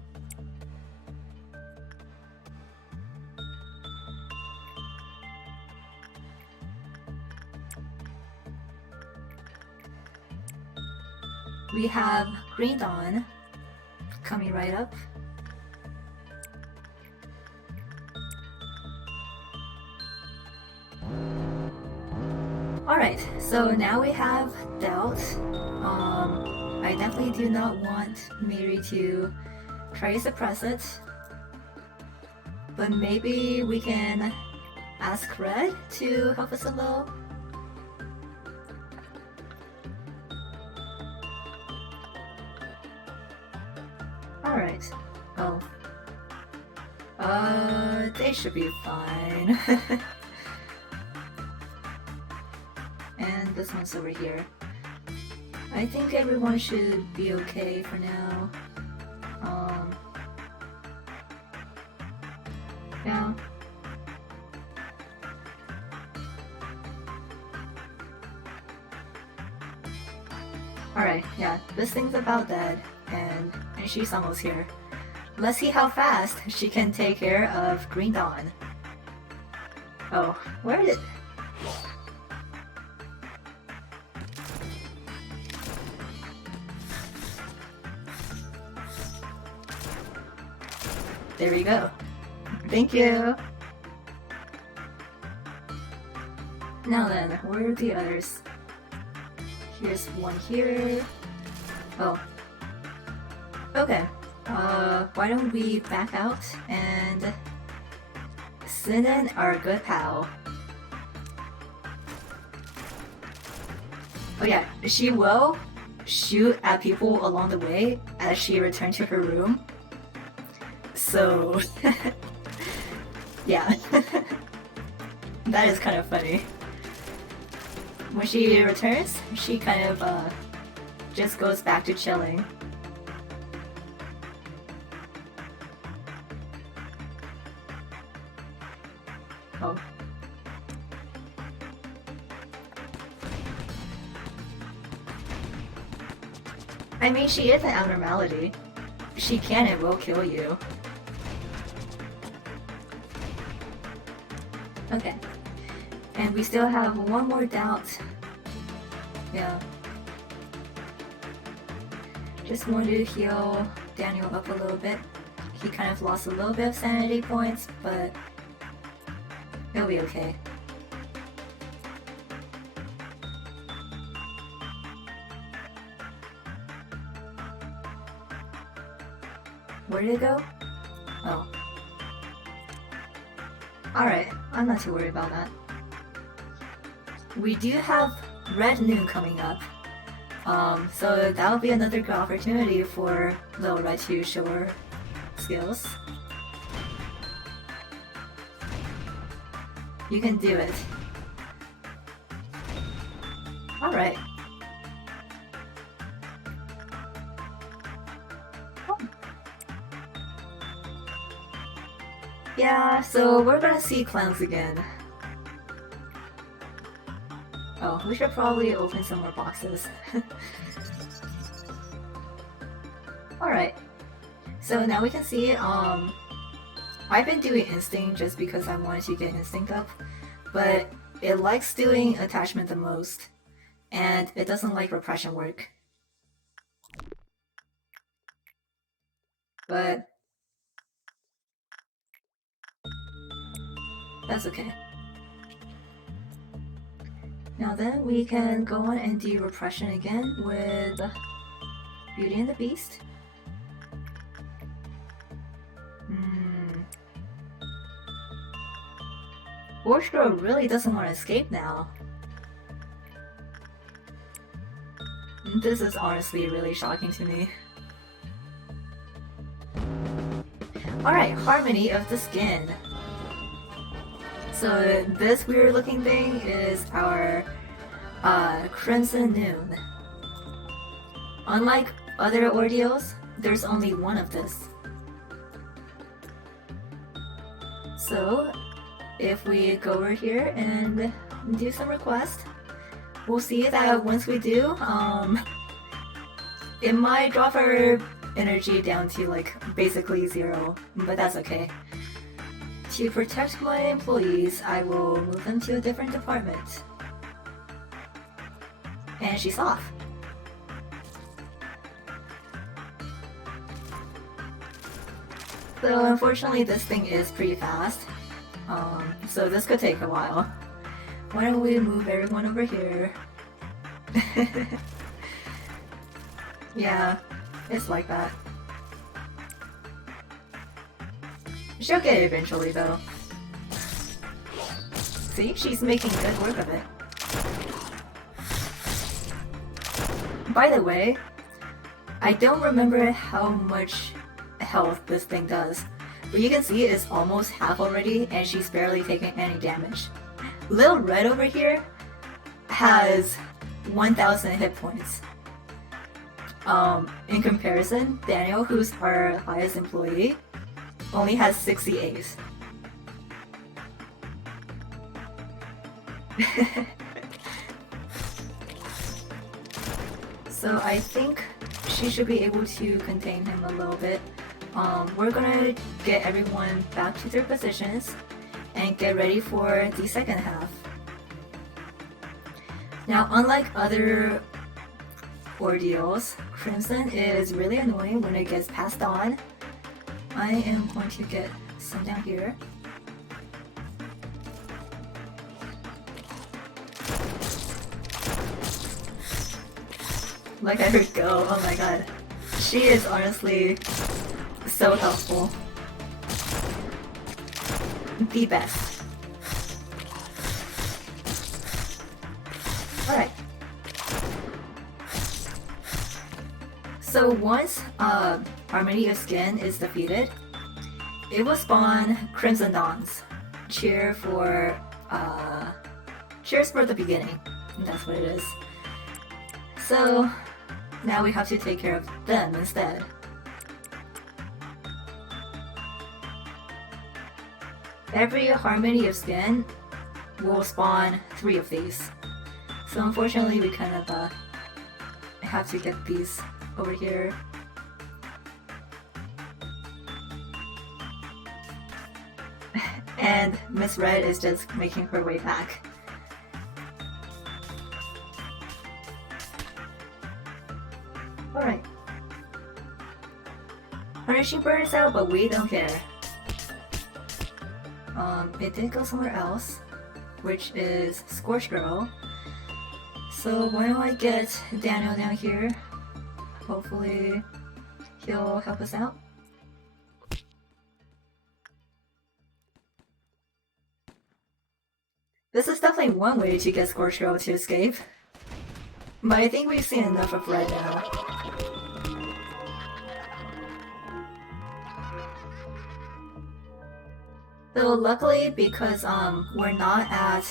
We have Green Dawn coming right up. Alright, so now we have Doubt. I definitely do not want Miri to try to suppress it. But maybe we can ask Red to help us a little. Alright. Oh. They should be fine. And this one's over here. I think everyone should be okay for now. Yeah. Alright, yeah, this thing's about dead, and she's almost here. Let's see how fast she can take care of Green Dawn. Oh, where did... There we go. Thank you! Now then, where are the others? Here's one here. Oh. Okay. Why don't we back out and send in our good pal. Oh yeah, she will shoot at people along the way as she returns to her room. So, yeah. That is kind of funny. When she returns, she kind of just goes back to chilling. Oh. I mean, she is an abnormality. She can and will kill you. Okay. And we still have one more doubt. Yeah. Just wanted to heal Daniel up a little bit. He kind of lost a little bit of sanity points, but he'll be okay. Where did it go? Oh. Alright, I'm not too worried about that. We do have Red Noon coming up. So that'll be another good opportunity for Little Red to show her skills. You can do it. Alright. Yeah, so we're gonna see clowns again. Oh, we should probably open some more boxes. Alright. So now we can see, I've been doing Instinct just because I wanted to get Instinct up, but it likes doing Attachment the most, and it doesn't like Repression work. But that's okay. Now then, we can go on and do Repression again with Beauty and the Beast. Orchestra really doesn't want to escape now. This is honestly really shocking to me. Alright, Harmony of the Skin. So this weird looking thing is our Crimson Noon. Unlike other ordeals, there's only one of this. So if we go over here and do some requests, we'll see that once we do, it might drop our energy down to like basically 0, but that's okay. To protect my employees, I will move them to a different department. And she's off. So unfortunately this thing is pretty fast. So this could take a while. Why don't we move everyone over here? Yeah, it's like that. She'll get it eventually, though. See, she's making good work of it. By the way, I don't remember how much health this thing does, but you can see it's almost half already and she's barely taking any damage. Little Red over here has 1000 hit points. In comparison, Daniel, who's our highest employee, only has 68. So I think she should be able to contain him a little bit. We're gonna get everyone back to their positions and get ready for the second half. Now, unlike other ordeals, Crimson is really annoying when it gets passed on. I am going to get some down here. Like I heard go, oh my god. She is honestly so helpful. The best. Alright. So once Harmony of Skin is defeated, it will spawn Crimson Dawns. Cheers for the beginning. That's what it is. So now we have to take care of them instead. Every Harmony of Skin will spawn 3 of these. So unfortunately we kind of have to get these over here. And Miss Red is just making her way back. Alright. Punishing Bird is out, but we don't care. It did go somewhere else, which is Scorch Girl. So why don't I get Daniel down here? Hopefully he'll help us out. This is definitely one way to get Scorch Girl to escape. But I think we've seen enough of Red now. So luckily, because we're not at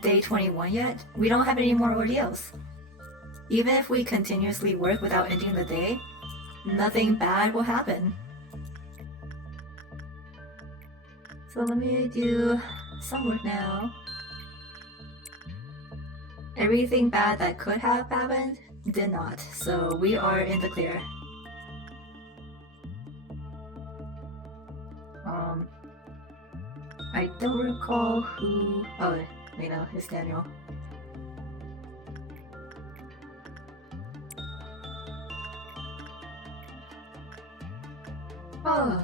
day 21 yet, we don't have any more ordeals. Even if we continuously work without ending the day, nothing bad will happen. So let me do some work now. Everything bad that could have happened did not, so we are in the clear. I don't recall who... Oh, wait, no, it's Daniel. Oh.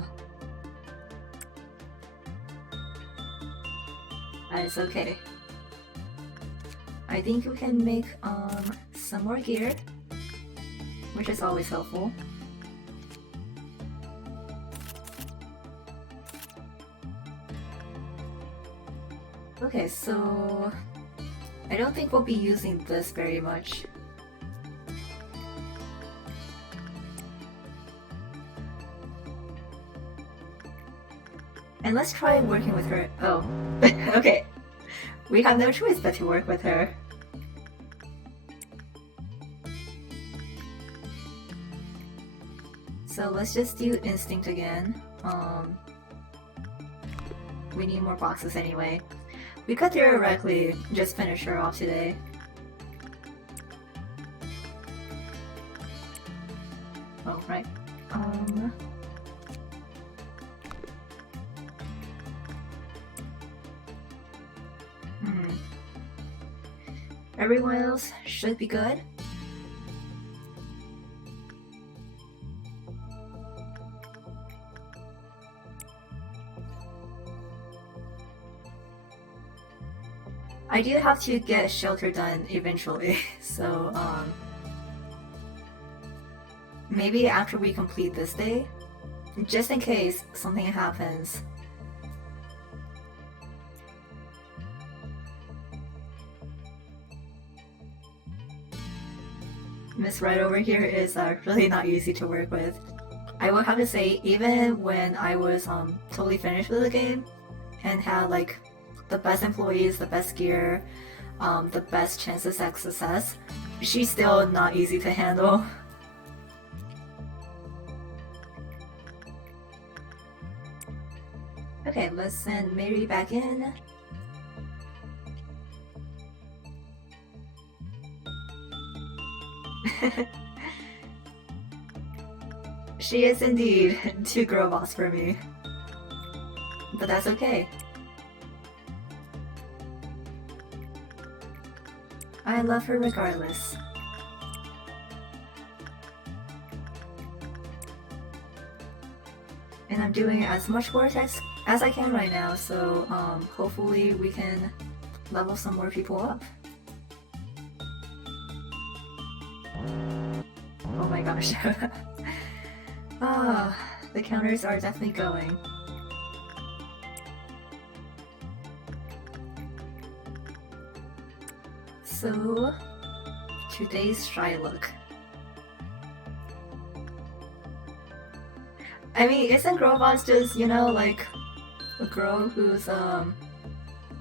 It's okay. I think we can make some more gear, which is always helpful. Okay, so I don't think we'll be using this very much. And let's try working with her. Oh, okay. We have no choice but to work with her. So let's just do Instinct again. We need more boxes anyway. We could theoretically just finish her off today. Oh, right. Everyone else should be good. I do have to get shelter done eventually, so maybe after we complete this day, just in case something happens. Miss Right over here is really not easy to work with. I will have to say, even when I was totally finished with the game and had like the best employees, the best gear, the best chances at success, she's still not easy to handle. Okay, let's send Mary back in. She is indeed too girl boss for me. But that's okay. I love her regardless. And I'm doing as much work as I can right now, so hopefully we can level some more people up. Oh my gosh. The counters are definitely going. So, today's shy look. I mean, isn't girl boss just, you know, like a girl who's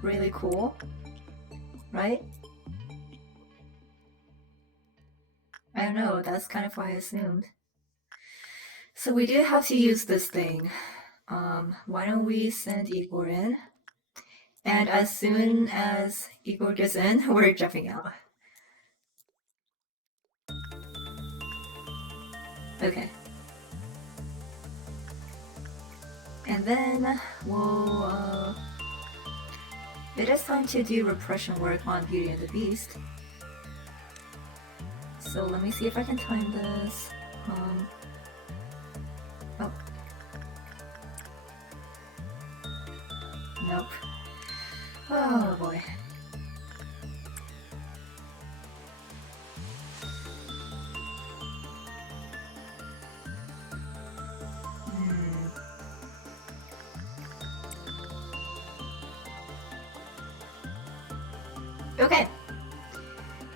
really cool, right? I don't know, that's kind of what I assumed. So we do have to use this thing. Why don't we send Igor in? And as soon as Igor gets in, we're jumping out. Okay. And then we'll it is time to do repression work on Beauty and the Beast. So let me see if I can time this. Oh. Nope. Oh boy. Okay.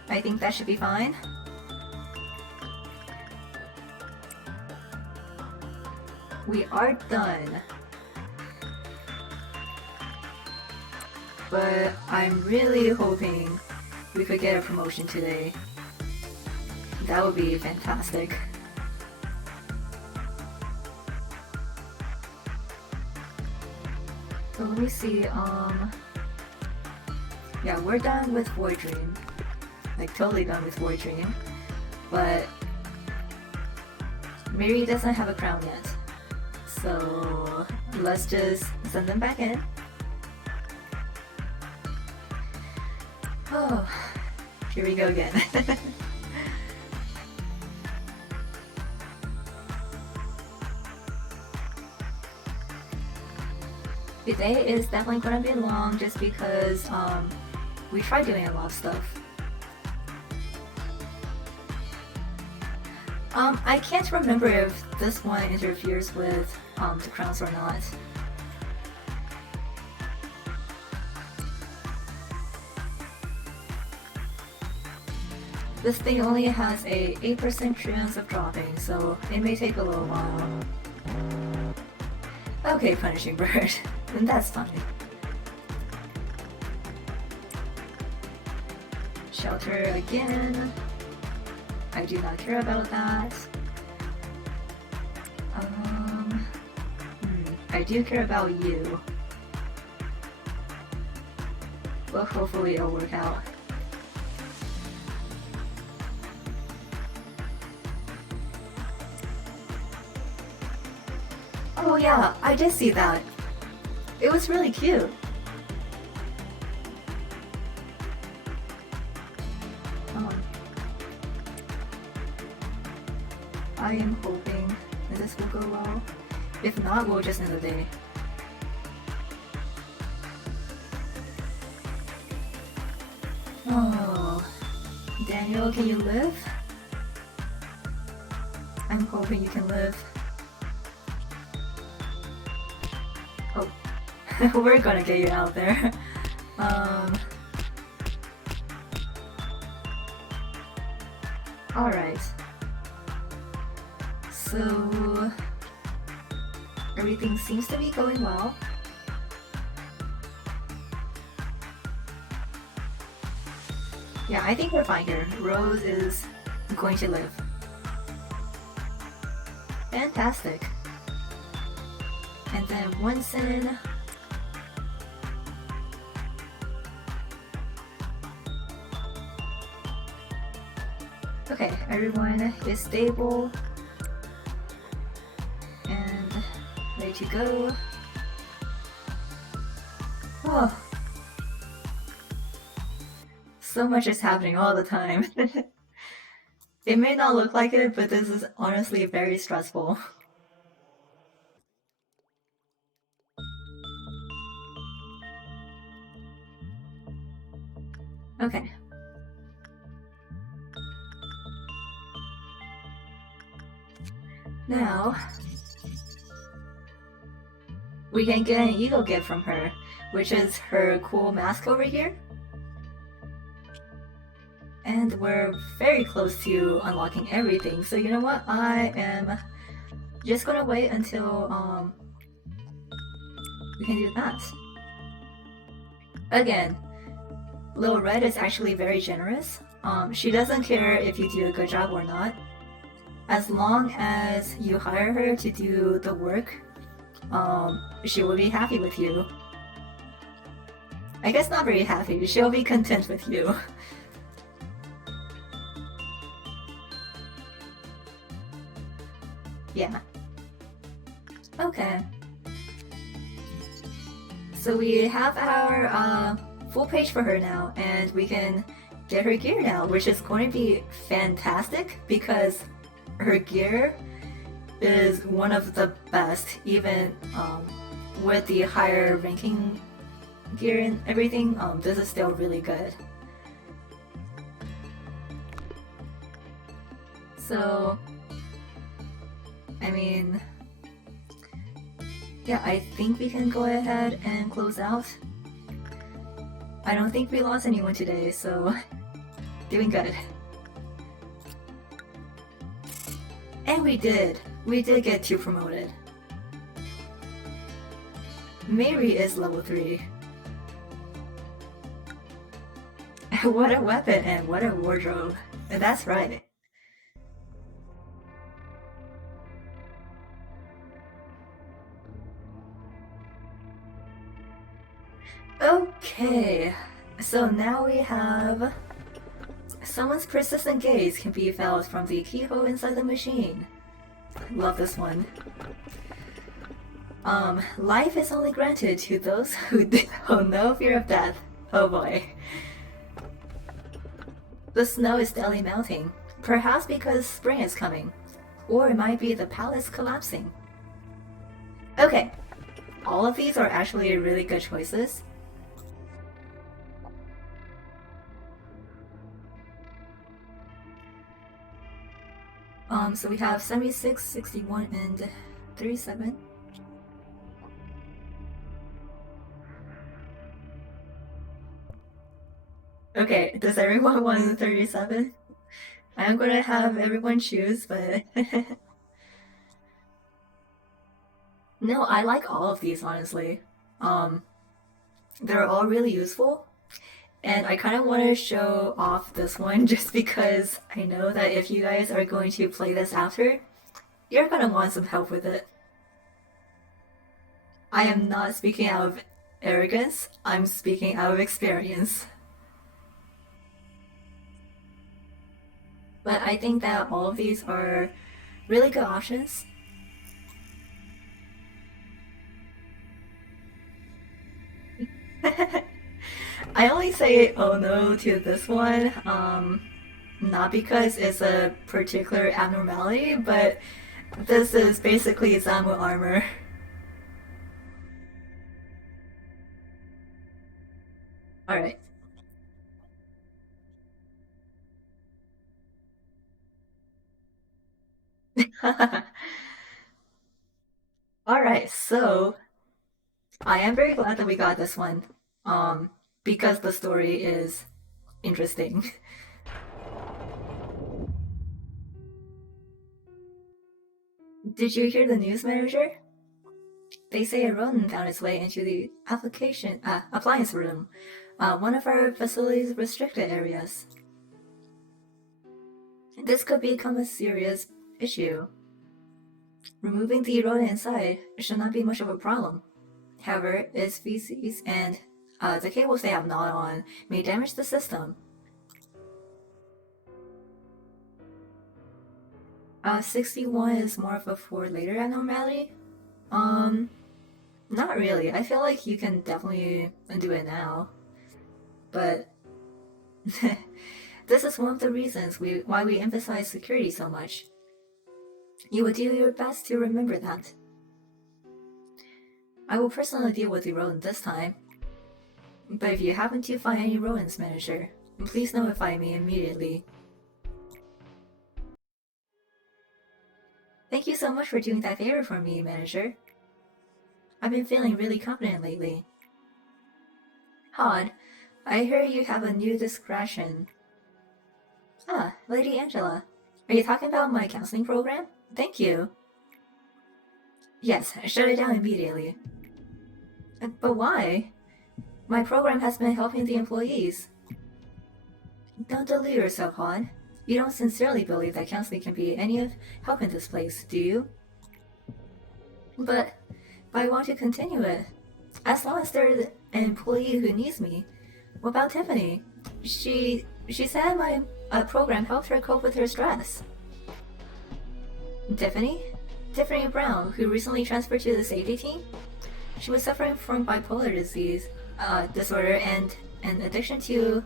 I think that should be fine. We are done. But I'm really hoping we could get a promotion today. That would be fantastic. So let me see, yeah, we're done with Void Dream. Like, totally done with Void Dream. But Mary doesn't have a crown yet. So let's just send them back in. Oh, here we go again. Today is definitely gonna be long just because we tried doing a lot of stuff. I can't remember if this one interferes with the crowns or not. This thing only has a 8% chance of dropping, so it may take a little while. Okay, Punishing Bird. That's fine. Shelter again. I do not care about that. I do care about you. Well, hopefully it'll work out. Oh yeah, I did see that. It was really cute. I am hoping that this will go well. If not, we'll just end the day. Oh, Daniel, can you live? I'm hoping you can live. We're gonna get you out there. Um, Alright. So, everything seems to be going well. Yeah, I think we're fine here. Rose is going to live. Fantastic. And then Winston. Okay, everyone is stable and ready to go. Oh, so much is happening all the time. It may not look like it, but this is honestly very stressful. Okay. Now, we can get an ego gift from her, which is her cool mask over here. And we're very close to unlocking everything, so you know what? I am just gonna wait until we can do that. Again, Little Red is actually very generous. She doesn't care if you do a good job or not. As long as you hire her to do the work, she will be happy with you. I guess not very happy, she'll be content with you. Yeah. Okay. So we have our full page for her now, and we can get her gear now, which is going to be fantastic because her gear is one of the best, even with the higher ranking gear and everything. This is still really good. So, I mean, yeah, I think we can go ahead and close out. I don't think we lost anyone today, so doing good. And we did! We did get 2 promoted. Mary is level 3. What a weapon and what a wardrobe. That's right. Okay, so now we have someone's persistent gaze can be felt from the keyhole inside the machine. Love this one. Life is only granted to those who know no fear of death. Oh boy. The snow is steadily melting, perhaps because spring is coming. Or it might be the palace collapsing. Okay, all of these are actually really good choices. So we have 76, 61, and 37. Okay, does everyone want the 37? I'm gonna have everyone choose, but... No, I like all of these, honestly. Um, they're all really useful. And I kind of want to show off this one just because I know that if you guys are going to play this after, you're gonna want some help with it. I am not speaking out of arrogance, I'm speaking out of experience. But I think that all of these are really good options. I only say oh no to this one, not because it's a particular abnormality, but this is basically Zamu armor. Alright. Alright, so I am very glad that we got this one. Because the story is interesting. Did you hear the news, manager? They say a rodent found its way into the appliance room, one of our facility's restricted areas. This could become a serious issue. Removing the rodent inside should not be much of a problem. However, its feces and the cables they have gnawed on may damage the system. 61 is more of a for later abnormality? Not really. I feel like you can definitely do it now. But this is one of the reasons why we emphasize security so much. You will do your best to remember that. I will personally deal with the rodent this time. But if you happen to find any rodents, manager, please notify me immediately. Thank you so much for doing that favor for me, manager. I've been feeling really confident lately. Hod, I hear you have a new discretion. Ah, Lady Angela. Are you talking about my counseling program? Thank you. Yes, shut it down immediately. But why? My program has been helping the employees. Don't delude yourself, Hod. You don't sincerely believe that counseling can be any help in this place, do you? But I want to continue it. As long as there's an employee who needs me. What about Tiffany? She said my program helped her cope with her stress. Tiffany? Tiffany Brown, who recently transferred to the safety team? She was suffering from bipolar disorder and an addiction to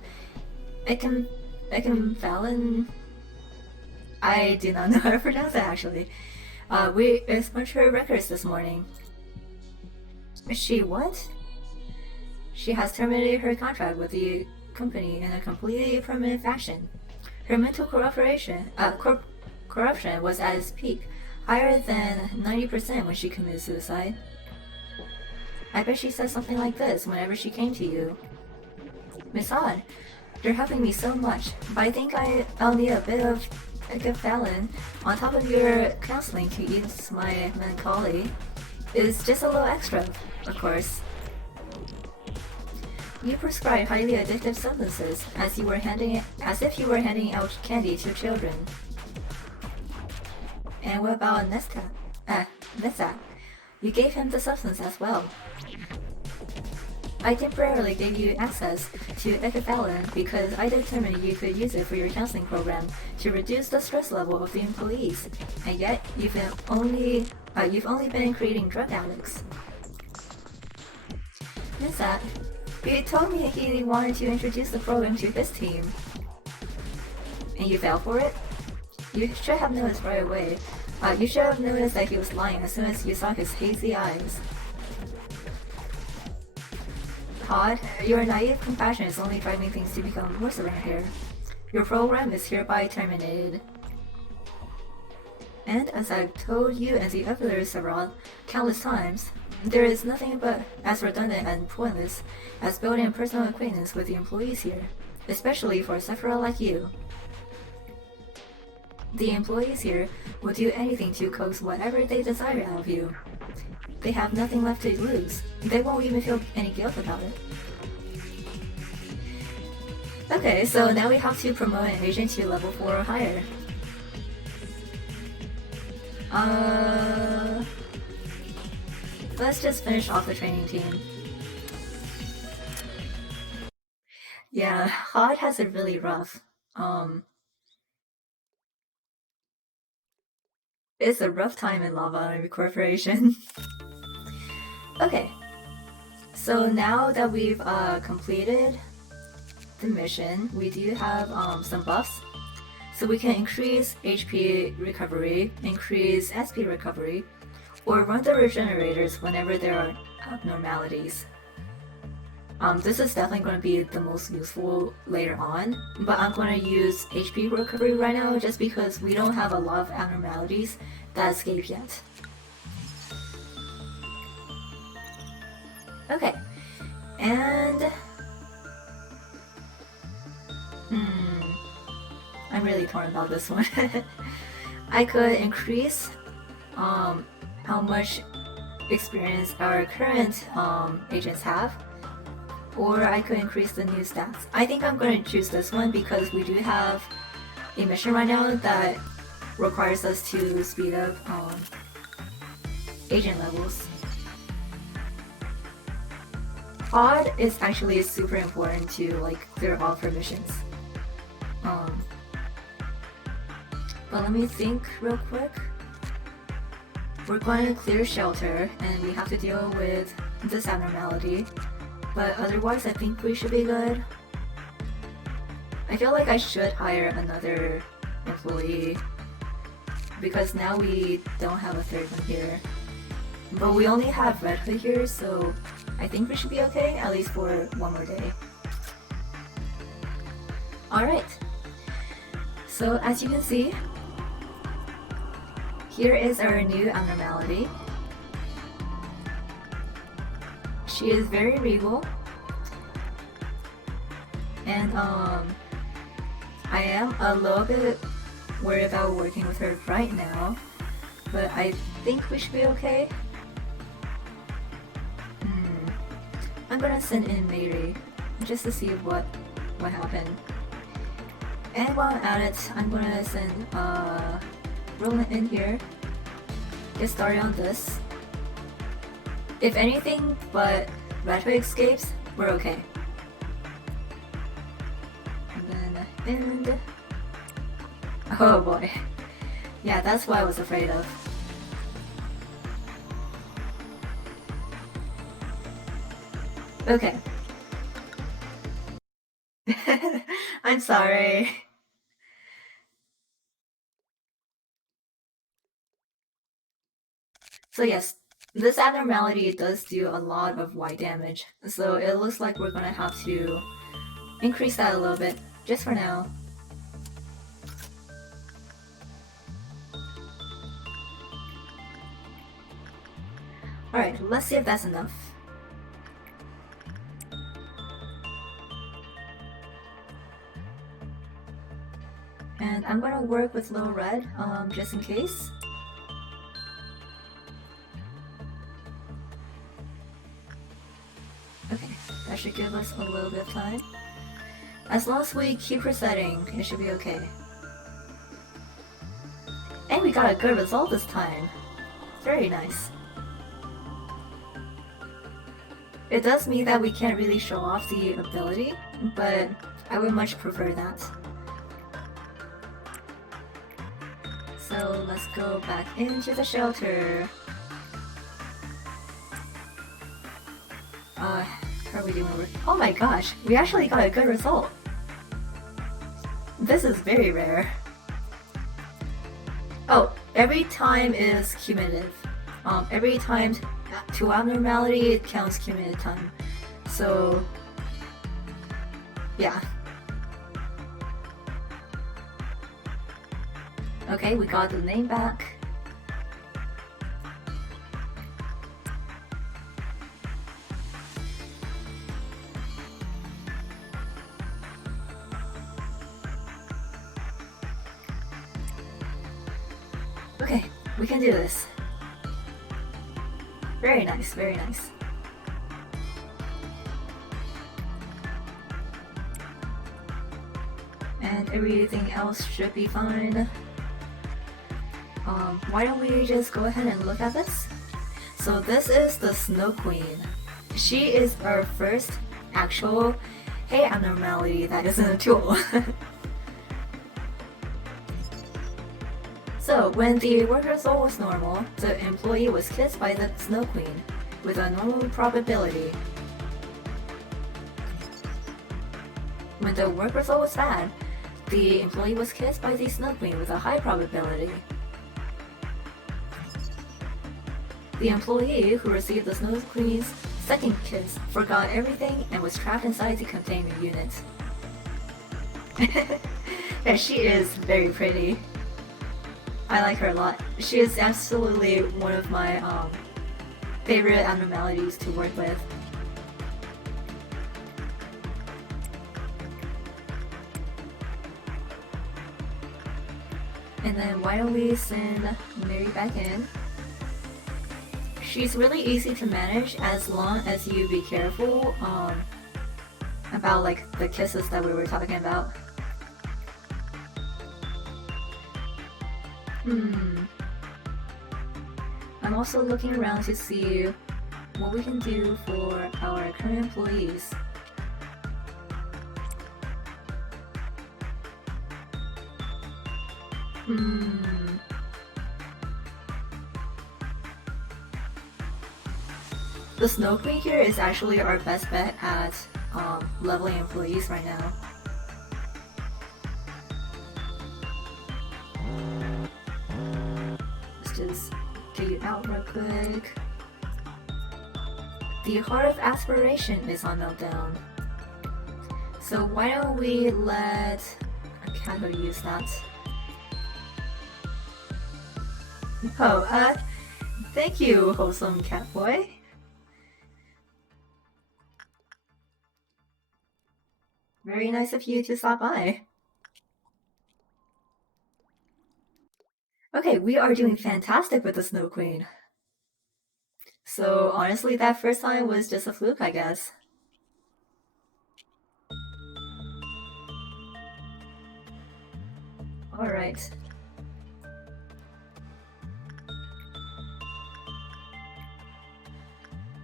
eckenfallen. I do not know how to pronounce that actually. We expunged her records this morning. She what? She has terminated her contract with the company in a completely permanent fashion. Her mental corruption was at its peak, higher than 90% when she committed suicide. I bet she said something like this whenever she came to you. Miss Odd, you're helping me so much, but I think I'll need a bit of eckenfallen on top of your counseling to ease my melancholy. It's just a little extra, of course. You prescribe highly addictive substances as if you were handing out candy to children. And what about Nesta? You gave him the substance as well. I temporarily gave you access to eckenfallen because I determined you could use it for your counseling program to reduce the stress level of the employees, and yet you've only been creating drug addicts. Nesta, he told me he wanted to introduce the program to his team. And you fell for it? You should have noticed right away. You should have noticed that he was lying as soon as you saw his hazy eyes. Todd, your naive compassion is only driving things to become worse around here. Your program is hereby terminated. And as I've told you and the others several countless times, there is nothing but as redundant and pointless as building a personal acquaintance with the employees here, especially for a sufferer like you. The employees here will do anything to coax whatever they desire out of you. They have nothing left to lose. They won't even feel any guilt about it. Okay, so now we have to promote an agent to level 4 or higher. Let's just finish off the training team. Yeah, Hod has it really rough. It's a rough time in Lobotomy Corporation. Okay, so now that we've completed the mission, we do have some buffs. So we can increase HP recovery, increase SP recovery, or run the regenerators whenever there are abnormalities. This is definitely going to be the most useful later on, but I'm going to use HP recovery right now just because we don't have a lot of abnormalities that escape yet. Okay, and I'm really torn about this one. I could increase how much experience our current agents have, or I could increase the new stats. I think I'm going to choose this one because we do have a mission right now that requires us to speed up agent levels. Pod is actually super important to like clear all for missions. But let me think real quick. We're going to clear shelter and we have to deal with this abnormality. But otherwise I think we should be good. I feel like I should hire another employee because now we don't have a third one here. But we only have Red Hood here, so I think we should be okay, at least for one more day. Alright, so as you can see, here is our new abnormality. She is very regal, and I am a little bit worried about working with her right now, but I think we should be okay. I'm gonna send in Mayri just to see what happened. And while I'm at it, I'm gonna send Roland in here. Get started on this. If anything but Red Hood escapes, we're okay. And then oh boy. Yeah, that's what I was afraid of. Okay. I'm sorry. So yes, this abnormality does do a lot of white damage, so it looks like we're gonna have to increase that a little bit, just for now. Alright, let's see if that's enough. And I'm gonna work with Little Red, just in case. Okay, that should give us a little bit of time. As long as we keep resetting, it should be okay. And we got a good result this time. Very nice. It does mean that we can't really show off the ability, but I would much prefer that. So let's go back into the shelter. How are we doing? Oh my gosh, we actually got a good result. This is very rare. Oh, every time is cumulative. Every time to abnormality, it counts cumulative time. So, yeah. Okay, we got the name back. Okay, we can do this. Very nice, very nice. And everything else should be fine. Why don't we just go ahead and look at this? So this is the Snow Queen. She is our first actual hate abnormality that isn't a tool. So when the work result was normal, the employee was kissed by the Snow Queen with a normal probability. When the work result was bad, the employee was kissed by the Snow Queen with a high probability. The employee who received the Snow Queen's second kiss forgot everything and was trapped inside the containment unit. Yeah, she is very pretty. I like her a lot. She is absolutely one of my favorite abnormalities to work with. And then why don't we send Mary back in? She's really easy to manage as long as you be careful about like the kisses that we were talking about. I'm also looking around to see what we can do for our current employees. The Snow Queen here is actually our best bet at leveling employees right now. Let's just get you out real quick. The Heart of Aspiration is on meltdown. So why don't we let Kato use that? Oh, thank you, wholesome cat boy. Very nice of you to stop by. Okay, we are doing fantastic with the Snow Queen. So honestly, that first time was just a fluke, I guess. Alright.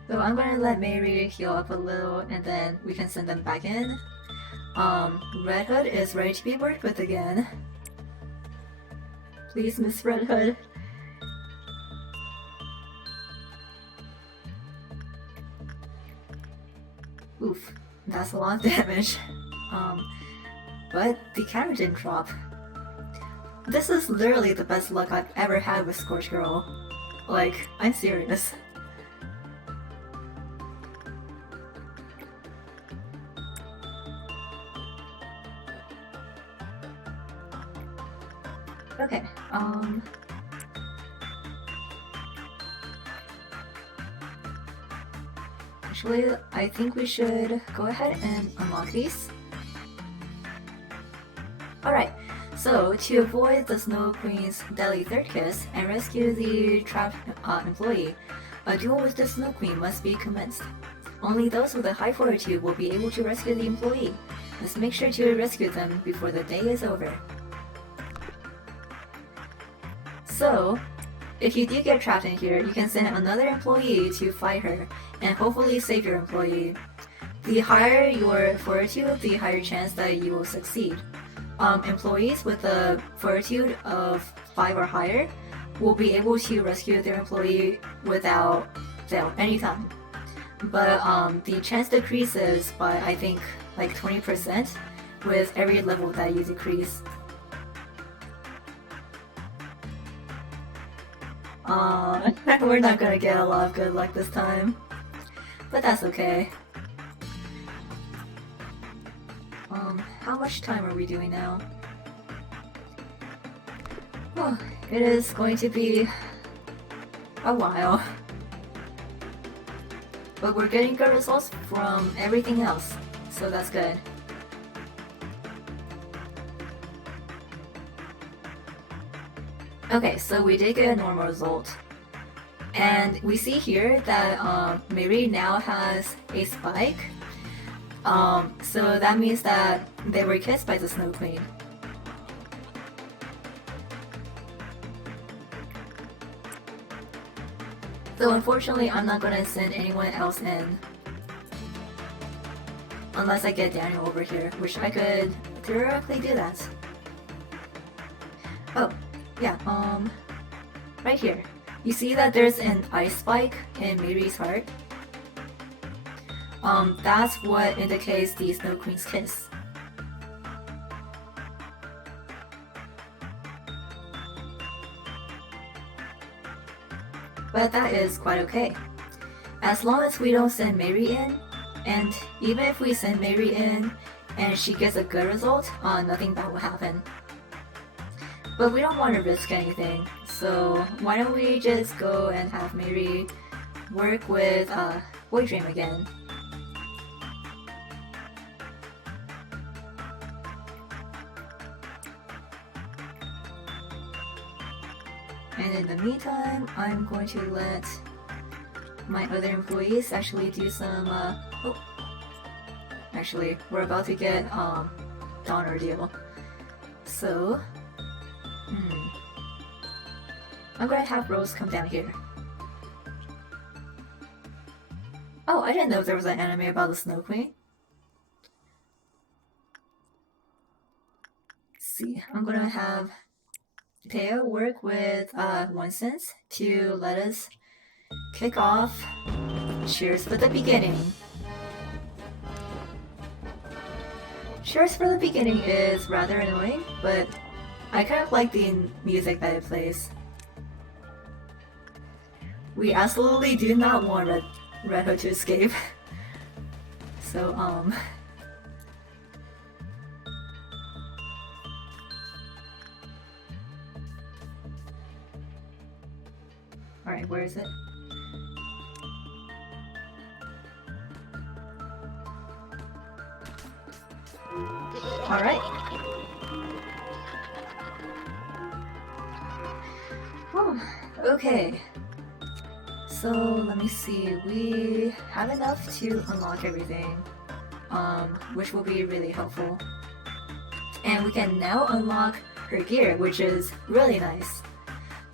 So I'm gonna let Mary heal up a little and then we can send them back in. Red Hood is ready to be worked with again. Please, Miss Red Hood. Oof, that's a lot of damage. But the camera didn't drop. This is literally the best luck I've ever had with Scorch Girl. Like, I'm serious. Okay, actually, I think we should go ahead and unlock these. Alright, so to avoid the Snow Queen's deadly third kiss and rescue the trapped employee, a duel with the Snow Queen must be commenced. Only those with a high fortitude will be able to rescue the employee. Let's make sure to rescue them before the day is over. So, if you do get trapped in here, you can send another employee to fight her and hopefully save your employee. The higher your fortitude, the higher chance that you will succeed. Employees with a fortitude of 5 or higher will be able to rescue their employee without fail anytime. But the chance decreases by, I think, like 20% with every level that you decrease. We're not gonna get a lot of good luck this time, but that's okay. How much time are we doing now? Oh, it is going to be a while. But we're getting good results from everything else, so that's good. Okay, so we did get a normal result. And we see here that Mary now has a spike. So that means that they were kissed by the Snow Queen. So unfortunately, I'm not gonna send anyone else in. Unless I get Daniel over here, which I could theoretically do that. Oh, yeah, right here. You see that there's an ice spike in Mary's heart? That's what indicates the Snow Queen's kiss. But that is quite okay. As long as we don't send Mary in, and even if we send Mary in and she gets a good result, nothing bad will happen. But we don't want to risk anything, so why don't we just go and have Mary work with Boy Dream again. And in the meantime, I'm going to let my other employees actually do some, oh, actually, we're about to get, Dawn Ordeal. So, I'm gonna have Rose come down here. Oh, I didn't know there was an anime about the Snow Queen. Let's see, I'm gonna have Teo work with OneSense to let us kick off Cheers for the Beginning. Cheers for the Beginning is rather annoying, but I kind of like the music that it plays. We absolutely do not want Red Hood to escape. So, alright, where is it? Alright. Oh, okay. So let me see, we have enough to unlock everything, which will be really helpful. And we can now unlock her gear, which is really nice.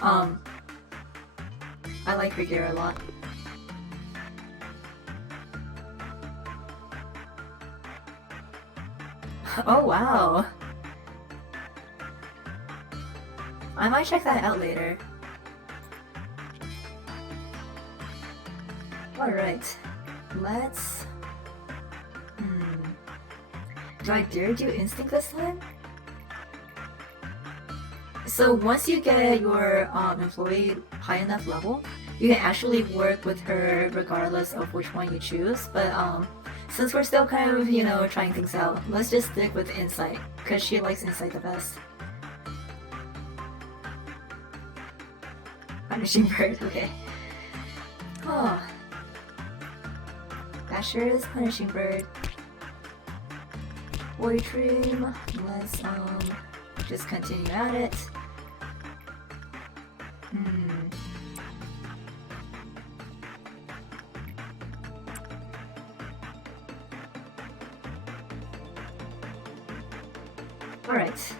I like her gear a lot. Oh wow! I might check that out later. Alright, let's... Do I dare do instinct this time? So once you get your employee high enough level, you can actually work with her regardless of which one you choose, but since we're still kind of, you know, trying things out, let's just stick with insight, because she likes insight the best. Punishing bird, okay. Oh. That sure is punishing bird. Boy dream, let's just continue at it. Alright.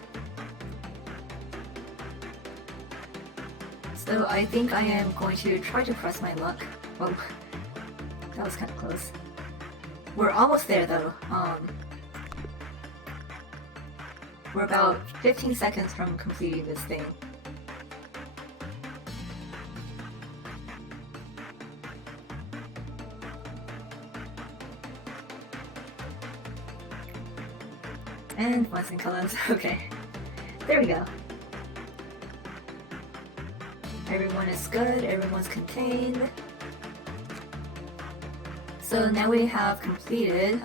So I think I am going to try to press my luck. Oh, that was kind of close. We're almost there though. We're about 15 seconds from completing this thing. And once in columns, okay. There we go. Everyone is good, everyone's contained. So now we have completed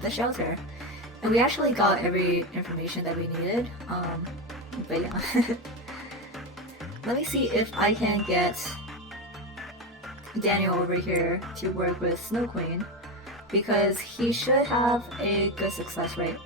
the shelter. And we actually got every information that we needed. But yeah. Let me see if I can get Daniel over here to work with Snow Queen, because he should have a good success rate.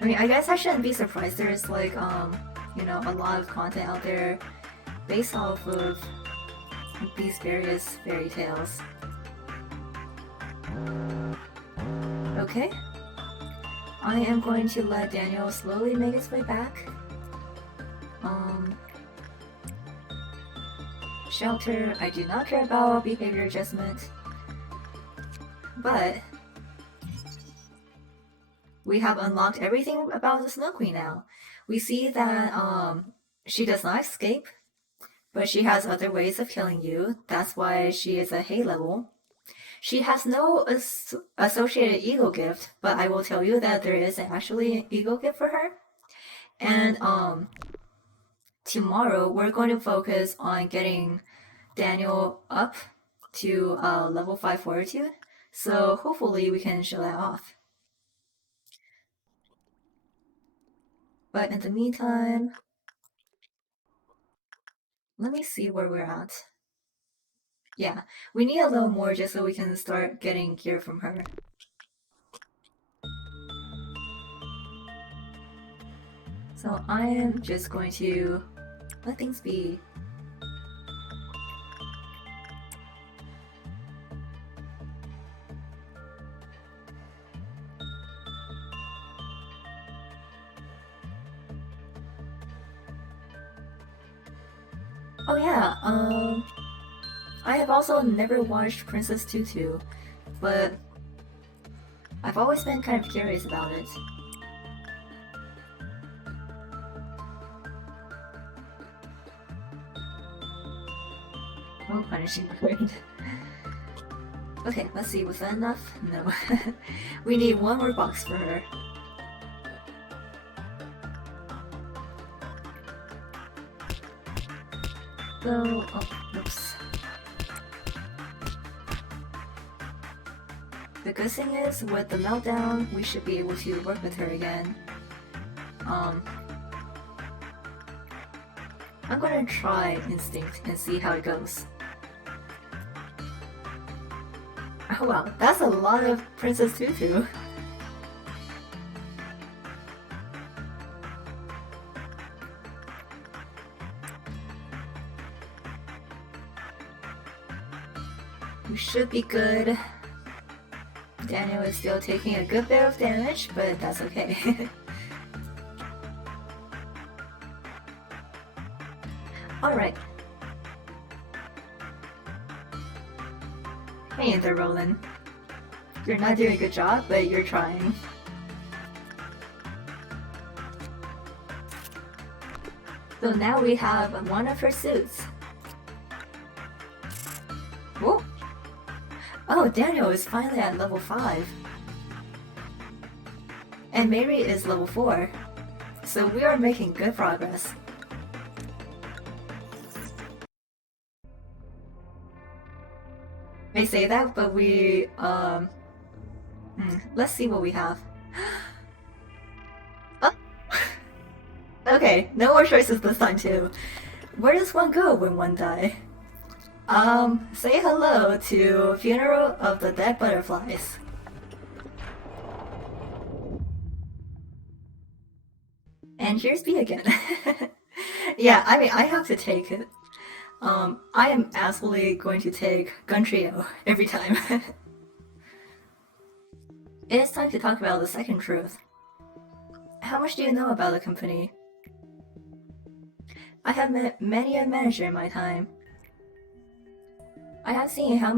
I mean, I guess I shouldn't be surprised. There's like, you know, a lot of content out there based off of these various fairy tales. Okay. I am going to let Daniel slowly make his way back. Shelter, I do not care about behavior adjustment. But we have unlocked everything about the Snow Queen now. We see that she does not escape, but she has other ways of killing you. That's why she is a Hay level. She has no associated ego gift, but I will tell you that there is actually an ego gift for her. And tomorrow we're going to focus on getting Daniel up to level 5 fortitude. So hopefully we can show that off. But in the meantime, let me see where we're at. Yeah, we need a little more just so we can start getting gear from her. So I am just going to let things be. Oh yeah, I have also never watched Princess Tutu, but I've always been kind of curious about it. Oh, punishing point. Okay, let's see, was that enough? No. We need one more box for her. So, oh, oops. The good thing is, with the meltdown, we should be able to work with her again. I'm gonna try Instinct and see how it goes. Oh wow, that's a lot of Princess Tutu. We should be good. Daniel is still taking a good bit of damage, but that's okay. Alright. Hey there, Roland. You're not doing a good job, but you're trying. So now we have one of her suits. Whoa! Oh, Daniel is finally at level 5. And Mary is level 4. So we are making good progress. I say that, but we, let's see what we have. Oh. Okay, no more choices this time too. Where does one go when one die? Say hello to Funeral of the Dead Butterflies. And here's B again. Yeah, I mean, I have to take it. I am absolutely going to take Gun Trio every time. It is time to talk about the second truth. How much do you know about the company? I have met many a manager in my time. I have seen how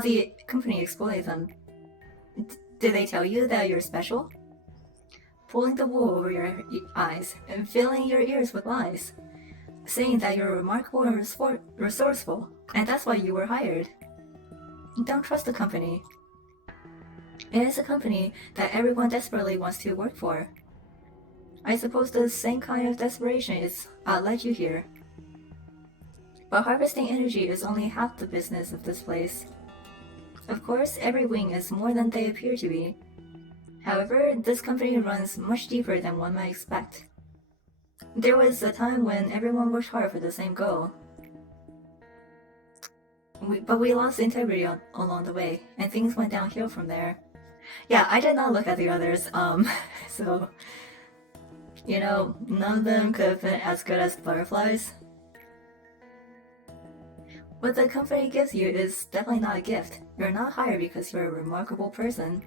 the company exploits them. Did they tell you that you're special? Pulling the wool over your eyes and filling your ears with lies. Saying that you're remarkable and resourceful, and that's why you were hired. Don't trust the company. It is a company that everyone desperately wants to work for. I suppose the same kind of desperation is led you here. But harvesting energy is only half the business of this place. Of course, every wing is more than they appear to be. However, this company runs much deeper than one might expect. There was a time when everyone worked hard for the same goal. But we lost integrity along the way, and things went downhill from there. Yeah, I did not look at the others, so... You know, none of them could have been as good as the butterflies. What the company gives you is definitely not a gift. You're not hired because you're a remarkable person.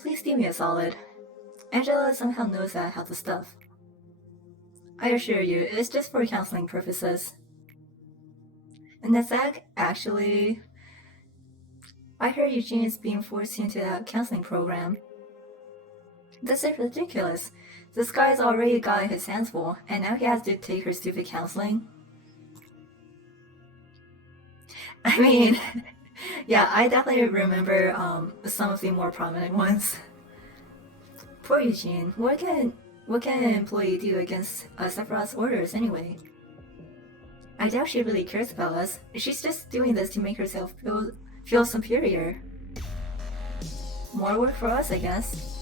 Please do me a solid. Angela somehow knows that I have the stuff. I assure you, it's just for counseling purposes. And that's actually... I heard Eugene is being forced into that counseling program. This is ridiculous. This guy's already got his hands full, and now he has to take her stupid counseling. I mean, yeah, I definitely remember some of the more prominent ones. Poor Eugene, what can an employee do against Sephiroth's orders anyway? I doubt she really cares about us. She's just doing this to make herself feel superior. More work for us, I guess.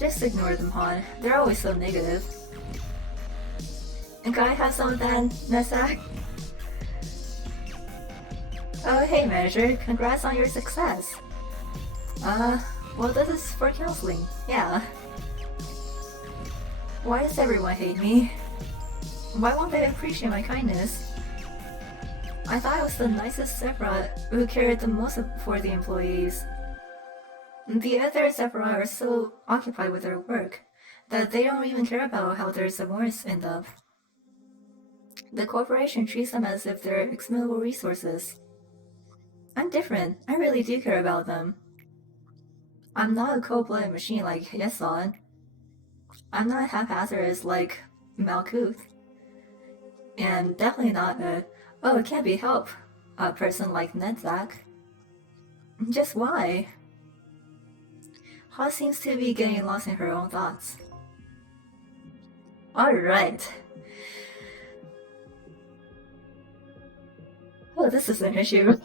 Just ignore them, Han. They're always so negative. And can I have some of that, Nesak? Oh, hey, manager. Congrats on your success. Well, this is for counseling. Yeah. Why does everyone hate me? Why won't they appreciate my kindness? I thought I was the nicest Sephora who cared the most for the employees. The other Sephora are so occupied with their work that they don't even care about how their subordinates end up. The corporation treats them as if they're expendable resources. I'm different. I really do care about them. I'm not a cold-blooded machine like Yeson. I'm not haphazard like Malkuth. And definitely not a, oh, it can't be helped, a person like Nedzak. Just why? Ha seems to be getting lost in her own thoughts. Alright. Oh, this is an issue.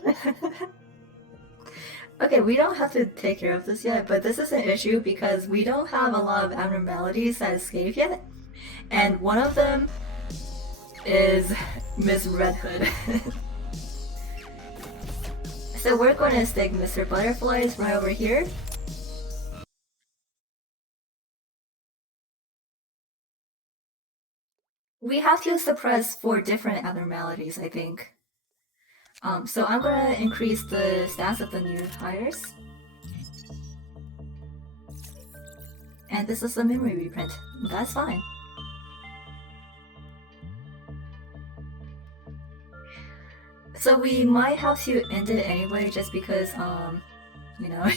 Okay, we don't have to take care of this yet, but this is an issue because we don't have a lot of abnormalities that escape yet. And one of them is Miss Red Hood. So we're going to stick Mr. Butterflies right over here. We have to suppress 4 different abnormalities, I think. So I'm gonna increase the stats of the new hires. And this is a memory reprint. That's fine. So we might have to end it anyway, just because, you know,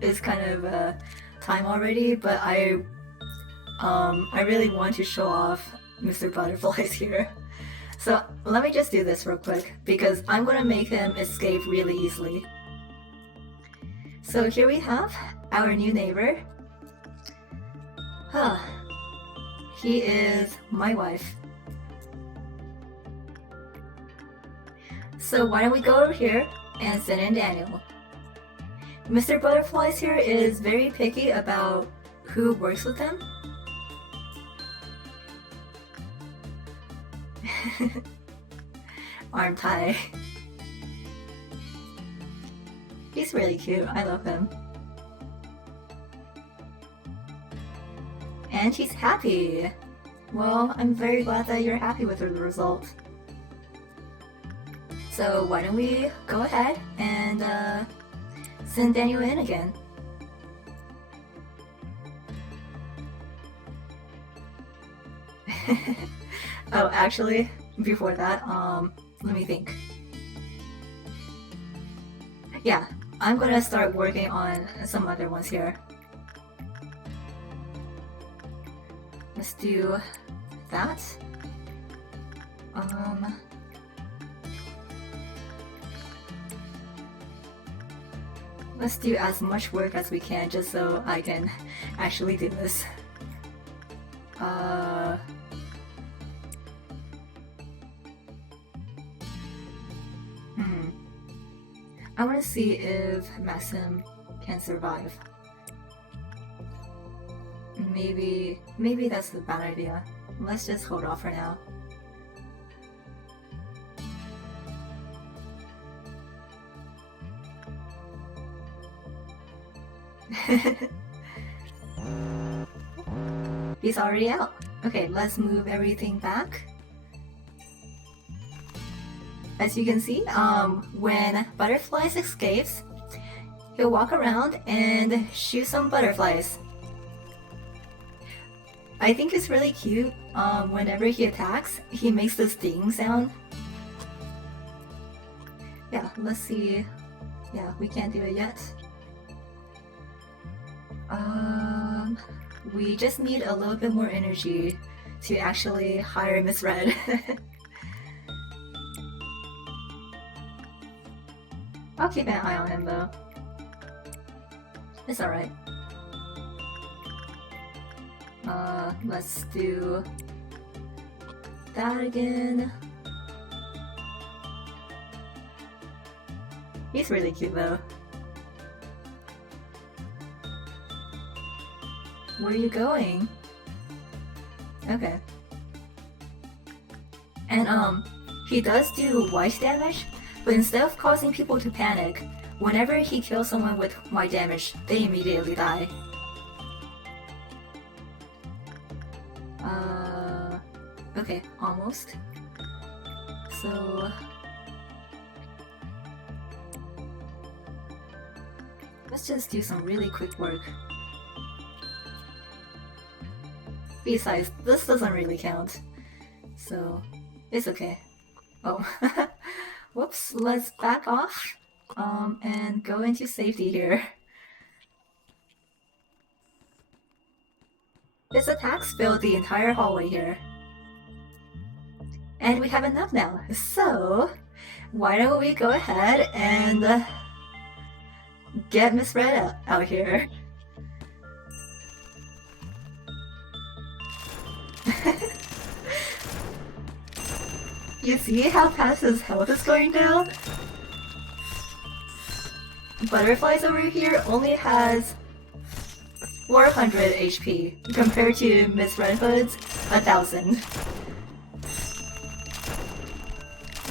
it's kind of time already. But I really want to show off Mr. Butterflies here. So let me just do this real quick, because I'm gonna make him escape really easily. So here we have our new neighbor. Huh. He is my wife. So why don't we go over here and send in Daniel. Mr. Butterflies here is very picky about who works with him. Aren't I? He's really cute. I love him. And he's happy. Well, I'm very glad that you're happy with the result. So why don't we go ahead and send Daniel in again. Oh, actually, before that, let me think. Yeah, I'm gonna start working on some other ones here. Let's do that. Let's do as much work as we can just so I can actually do this. I want to see if Maxim can survive. Maybe that's a bad idea. Let's just hold off for now. He's already out. Okay, let's move everything back. As you can see, when Butterflies escapes, he'll walk around and shoot some butterflies. I think it's really cute. Whenever he attacks, he makes this ding sound. Yeah, let's see. Yeah, we can't do it yet. We just need a little bit more energy to actually hire Miss Red. I'll keep an eye on him though. It's alright. Let's do that again. He's really cute though. Where are you going? Okay. And he does do white damage, but instead of causing people to panic, whenever he kills someone with white damage, they immediately die. Okay, almost. So... let's just do some really quick work. Besides, this doesn't really count, so it's okay. Oh, whoops, let's back off, and go into safety here. This attacks filled the entire hallway here. And we have enough now, so why don't we go ahead and get Miss Red out here. You see how fast his health is going down? Butterflies over here only has 400 HP compared to Miss Red Hood's 1000.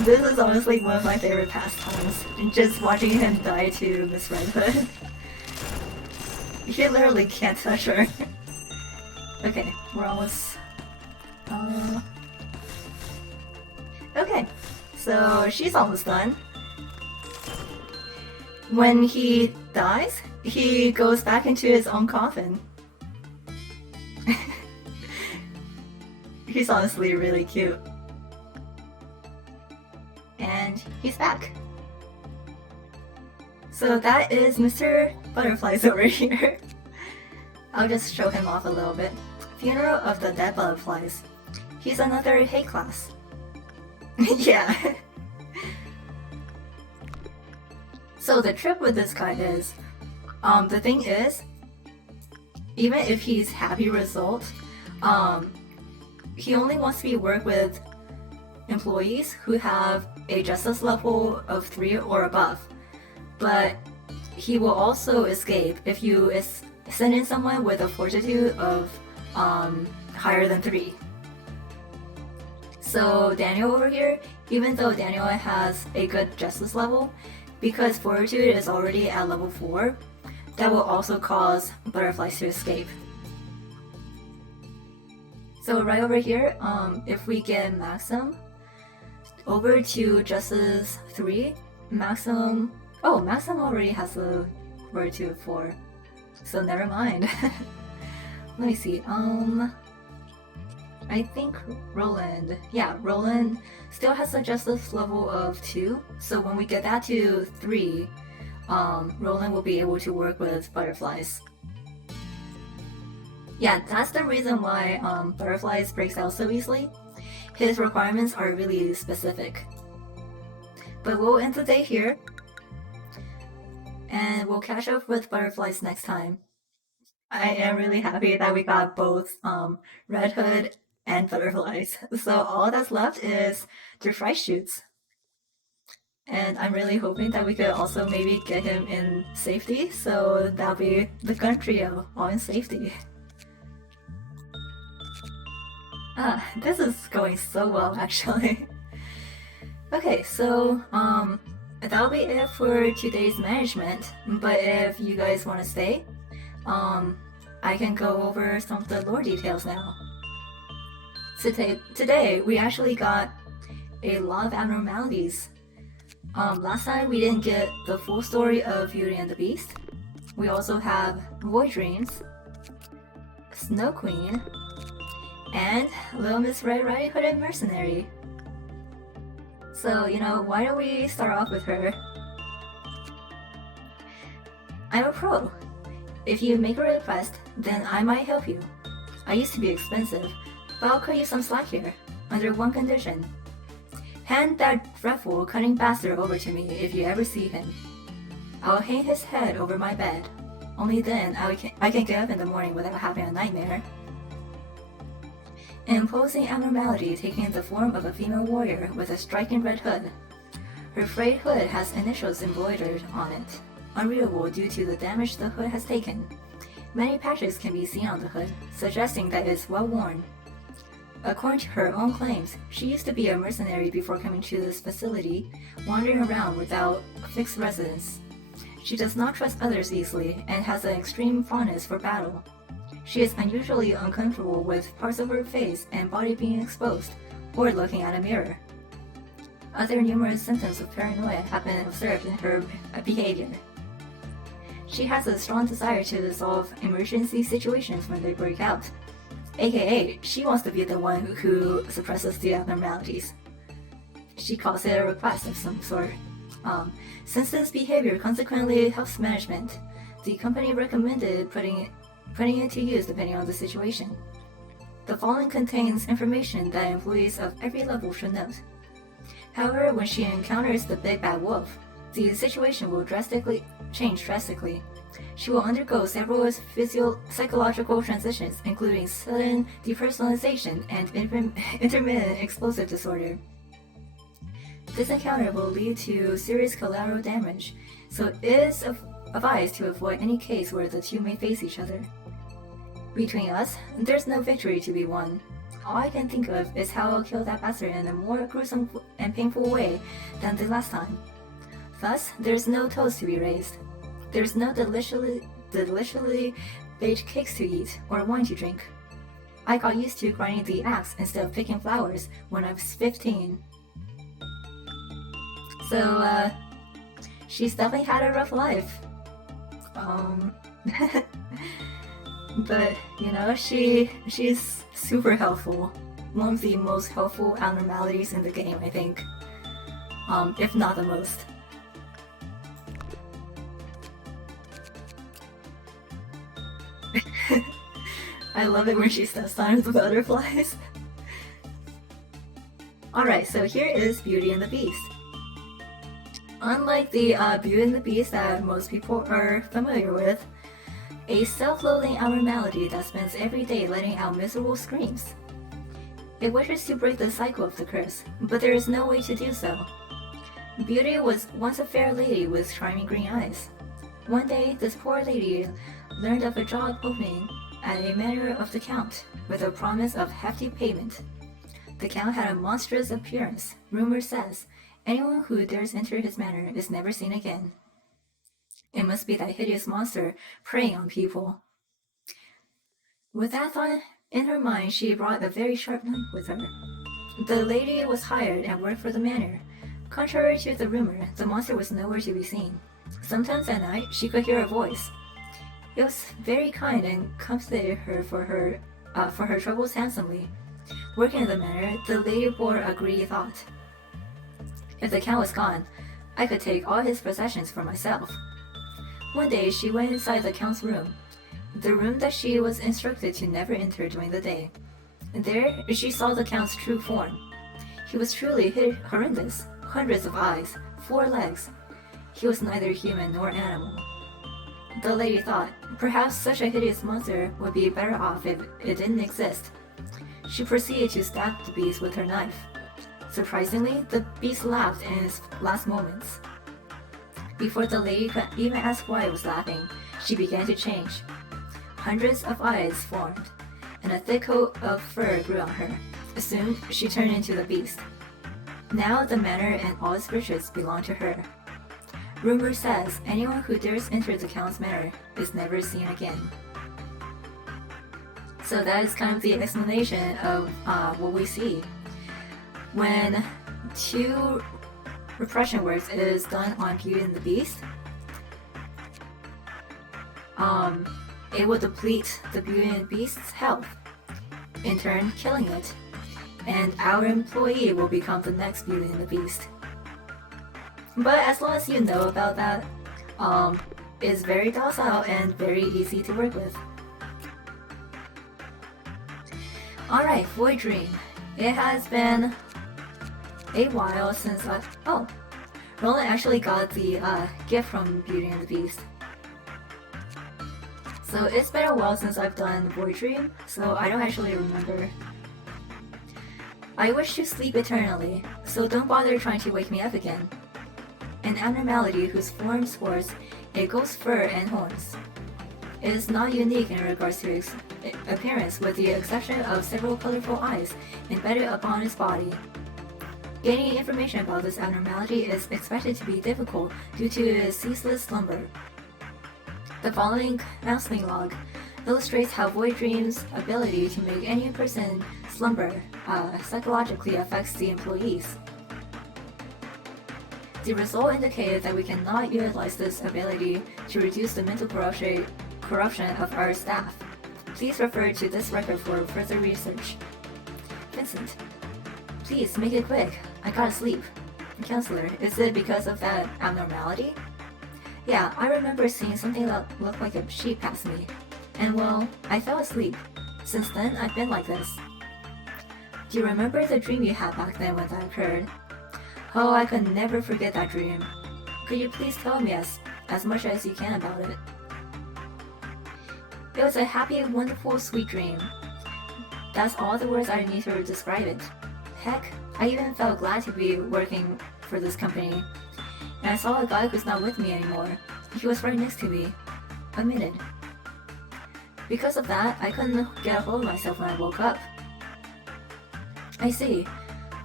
This is honestly one of my favorite pastimes, just watching him die to Miss Red Hood. He literally can't touch her. Okay, we're almost... Okay, so she's almost done. When he dies, he goes back into his own coffin. He's honestly really cute. And he's back. So that is Mr. Butterflies over here. I'll just show him off a little bit. Funeral of the Dead Butterflies. He's another hate class. Yeah. So the trick with this guy is, the thing is, even if he's happy result, he only wants to work with employees who have a justice level of 3 or above. But he will also escape if you send in someone with a fortitude of higher than 3. So Daniel over here, even though Daniel has a good justice level, because fortitude is already at level 4, that will also cause butterflies to escape. So right over here, if we get Maxim over to Justice 3, Maxim... oh, Maxim already has a fortitude 4, so never mind. Let me see, I think Roland, yeah, Roland still has a justice level of 2, so when we get that to 3, Roland will be able to work with butterflies. Yeah, that's the reason why butterflies breaks out so easily. His requirements are really specific. But we'll end the day here, and we'll catch up with butterflies next time. I am really happy that we got both Red Hood and butterflies. So all that's left is the fry shoots. And I'm really hoping that we could also maybe get him in safety, so that'll be the gun trio, all in safety. Ah, this is going so well actually. Okay, so that'll be it for today's management, but if you guys want to stay, I can go over some of the lore details now. Today we actually got a lot of abnormalities. Last time we didn't get the full story of Beauty and the Beast. We also have Void Dreams, Snow Queen, and Little Miss Red Riding Hood and Mercenary. So, you know, why don't we start off with her? I'm a pro. If you make a request, then I might help you. I used to be expensive, but I'll cut you some slack here, under one condition. Hand that dreadful, cunning bastard over to me if you ever see him. I'll hang his head over my bed. Only then I can get up in the morning without having a nightmare. An imposing abnormality taking the form of a female warrior with a striking red hood. Her frayed hood has initials embroidered on it, unreadable due to the damage the hood has taken. Many patches can be seen on the hood, suggesting that it's well worn. According to her own claims, she used to be a mercenary before coming to this facility, wandering around without fixed residence. She does not trust others easily and has an extreme fondness for battle. She is unusually uncomfortable with parts of her face and body being exposed, or looking at a mirror. Other numerous symptoms of paranoia have been observed in her behavior. She has a strong desire to resolve emergency situations when they break out. AKA, she wants to be the one who suppresses the abnormalities. She calls it a request of some sort. Since this behavior consequently helps management, the company recommended putting it to use depending on the situation. The following contains information that employees of every level should note. However, when she encounters the big bad wolf, the situation will change drastically. She will undergo several psychological transitions, including sudden depersonalization and intermittent explosive disorder. This encounter will lead to serious collateral damage, so it is advised to avoid any case where the two may face each other. Between us, there's no victory to be won. All I can think of is how I'll kill that bastard in a more gruesome and painful way than the last time. Thus, there's no toast to be raised. There's no deliciously baked cakes to eat or wine to drink. I got used to grinding the axe instead of picking flowers when I was 15. So, she's definitely had a rough life. But, you know, she's super helpful. One of the most helpful abnormalities in the game, I think. If not the most. I love it when she steps on the butterflies. Alright, so here is Beauty and the Beast. Unlike the Beauty and the Beast that most people are familiar with, a self-loathing abnormality that spends every day letting out miserable screams. It wishes to break the cycle of the curse, but there is no way to do so. Beauty was once a fair lady with charming green eyes. One day, this poor lady learned of a job opening at a manor of the Count, with a promise of hefty payment. The Count had a monstrous appearance. Rumor says, anyone who dares enter his manor is never seen again. It must be that hideous monster preying on people. With that thought in her mind, she brought a very sharp knife with her. The lady was hired and worked for the manor. Contrary to the rumor, the monster was nowhere to be seen. Sometimes at night, she could hear a voice. It was very kind and compensated her for her troubles handsomely. Working in the manor, the lady bore a greedy thought. If the Count was gone, I could take all his possessions for myself. One day, she went inside the Count's room, the room that she was instructed to never enter during the day. There, she saw the Count's true form. He was truly horrendous, hundreds of eyes, 4 legs. He was neither human nor animal. The lady thought, perhaps such a hideous monster would be better off if it didn't exist. She proceeded to stab the beast with her knife. Surprisingly, the beast laughed in its last moments. Before the lady could even ask why it was laughing, she began to change. Hundreds of eyes formed, and a thick coat of fur grew on her. Soon, she turned into the beast. Now the manor and all its riches belong to her. Rumor says anyone who dares enter the Count's manor is never seen again. So that is kind of the explanation of what we see. When 2 repression works is done on Beauty and the Beast, it will deplete the Beauty and the Beast's health, in turn killing it, and our employee will become the next Beauty and the Beast. But as long as you know about that, it's very docile and very easy to work with. Alright, Void Dream. It has been a while since Roland actually got the gift from Beauty and the Beast. So it's been a while since I've done Void Dream, so I don't actually remember. I wish to sleep eternally, so don't bother trying to wake me up again. An abnormality whose form sports a ghost's fur and horns. is not unique in regards to its appearance, with the exception of several colorful eyes embedded upon its body. Gaining information about this abnormality is expected to be difficult due to its ceaseless slumber. The following counseling log illustrates how void dreams' ability to make any person slumber psychologically affects the employees. The result indicated that we cannot utilize this ability to reduce the mental corruption of our staff. Please refer to this record for further research. Vincent, please make it quick. I gotta sleep. Counselor, is it because of that abnormality? Yeah, I remember seeing something that looked like a sheep pass me. And well, I fell asleep. Since then, I've been like this. Do you remember the dream you had back then when that occurred? Oh, I could never forget that dream. Could you please tell me as much as you can about it? It was a happy, wonderful, sweet dream. That's all the words I need to describe it. Heck, I even felt glad to be working for this company. And I saw a guy who's not with me anymore. He was right next to me. Admitted. Because of that, I couldn't get a hold of myself when I woke up. I see.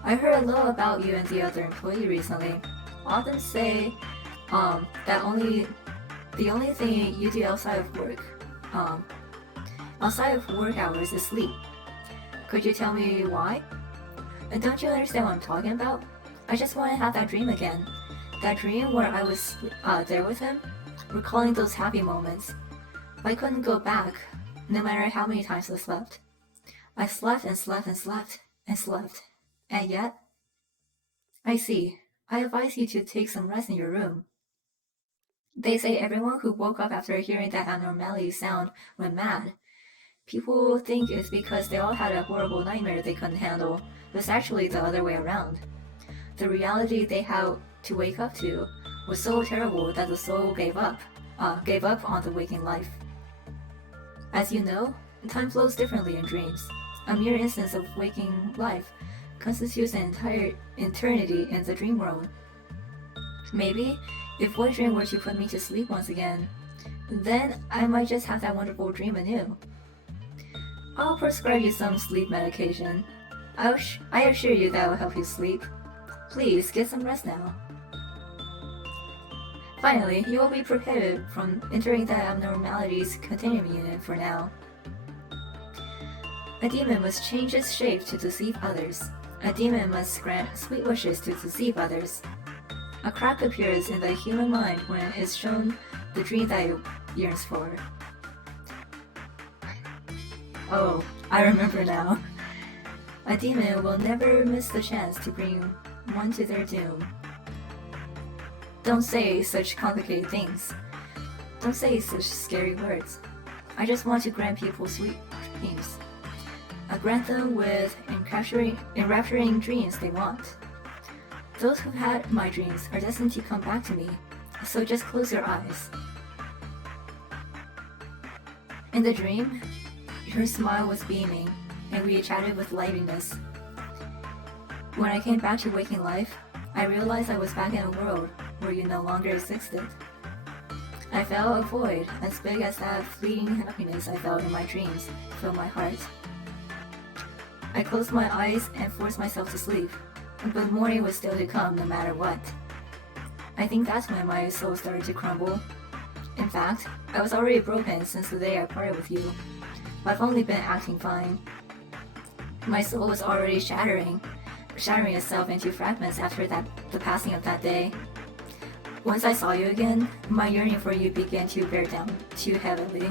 I heard a little about you and the other employee recently. Often say that the only thing you do outside of work hours is sleep. Could you tell me why? And don't you understand what I'm talking about? I just want to have that dream again. That dream where I was there with him, recalling those happy moments. I couldn't go back, no matter how many times I slept. I slept and slept and slept and slept. And yet, I see. I advise you to take some rest in your room. They say everyone who woke up after hearing that abnormality sound went mad. People think it's because they all had a horrible nightmare they couldn't handle, but it's actually the other way around. The reality they had to wake up to was so terrible that the soul gave up on the waking life. As you know, time flows differently in dreams. A mere instance of waking life constitutes an entire eternity in the dream world. Maybe, if void dream were to put me to sleep once again, then I might just have that wonderful dream anew. I'll prescribe you some sleep medication. I assure you that will help you sleep. Please, get some rest now. Finally, you will be prohibited from entering the abnormalities continuum unit for now. A demon must change its shape to deceive others. A demon must grant sweet wishes to deceive others. A crack appears in the human mind when it is shown the dream that it yearns for. Oh, I remember now. A demon will never miss the chance to bring one to their doom. Don't say such complicated things. Don't say such scary words. I just want to grant people sweet dreams. I grant them with enrapturing dreams they want. Those who had my dreams are destined to come back to me, so just close your eyes. In the dream, your smile was beaming, and we chatted with liveliness. When I came back to waking life, I realized I was back in a world where you no longer existed. I felt a void as big as that fleeting happiness I felt in my dreams filled my heart. I closed my eyes and forced myself to sleep, but morning was still to come no matter what. I think that's when my soul started to crumble. In fact, I was already broken since the day I parted with you. I've only been acting fine. My soul was already shattering itself into fragments after the passing of that day. Once I saw you again, my yearning for you began to bear down too heavily.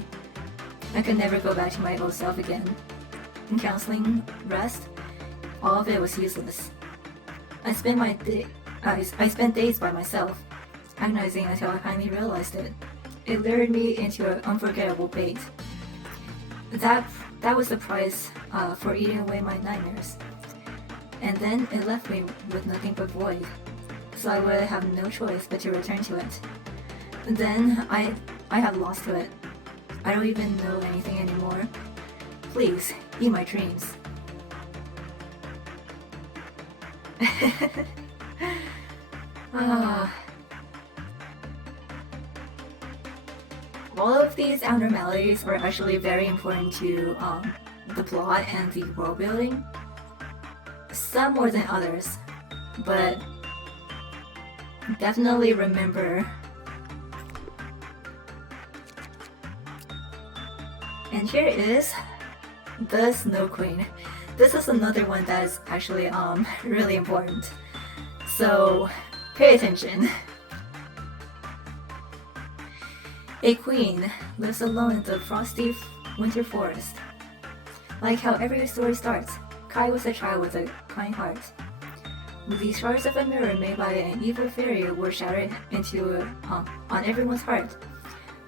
I could never go back to my old self again. In counseling, rest, all of it was useless. I spent days by myself, agonizing until I finally realized it. It lured me into an unforgettable fate. That was the price for eating away my nightmares. And then it left me with nothing but void, so I would have no choice but to return to it. Then I have lost to it. I don't even know anything anymore. Please, eat my dreams. all of these abnormalities are actually very important to the plot and the world building. Some more than others, but definitely remember. And here is the Snow Queen. This is another one that's actually really important. So pay attention. A queen lives alone in the frosty winter forest. Like how every story starts, Kai was a child with a kind heart. The shards of a mirror made by an evil fairy were shattered into on everyone's heart.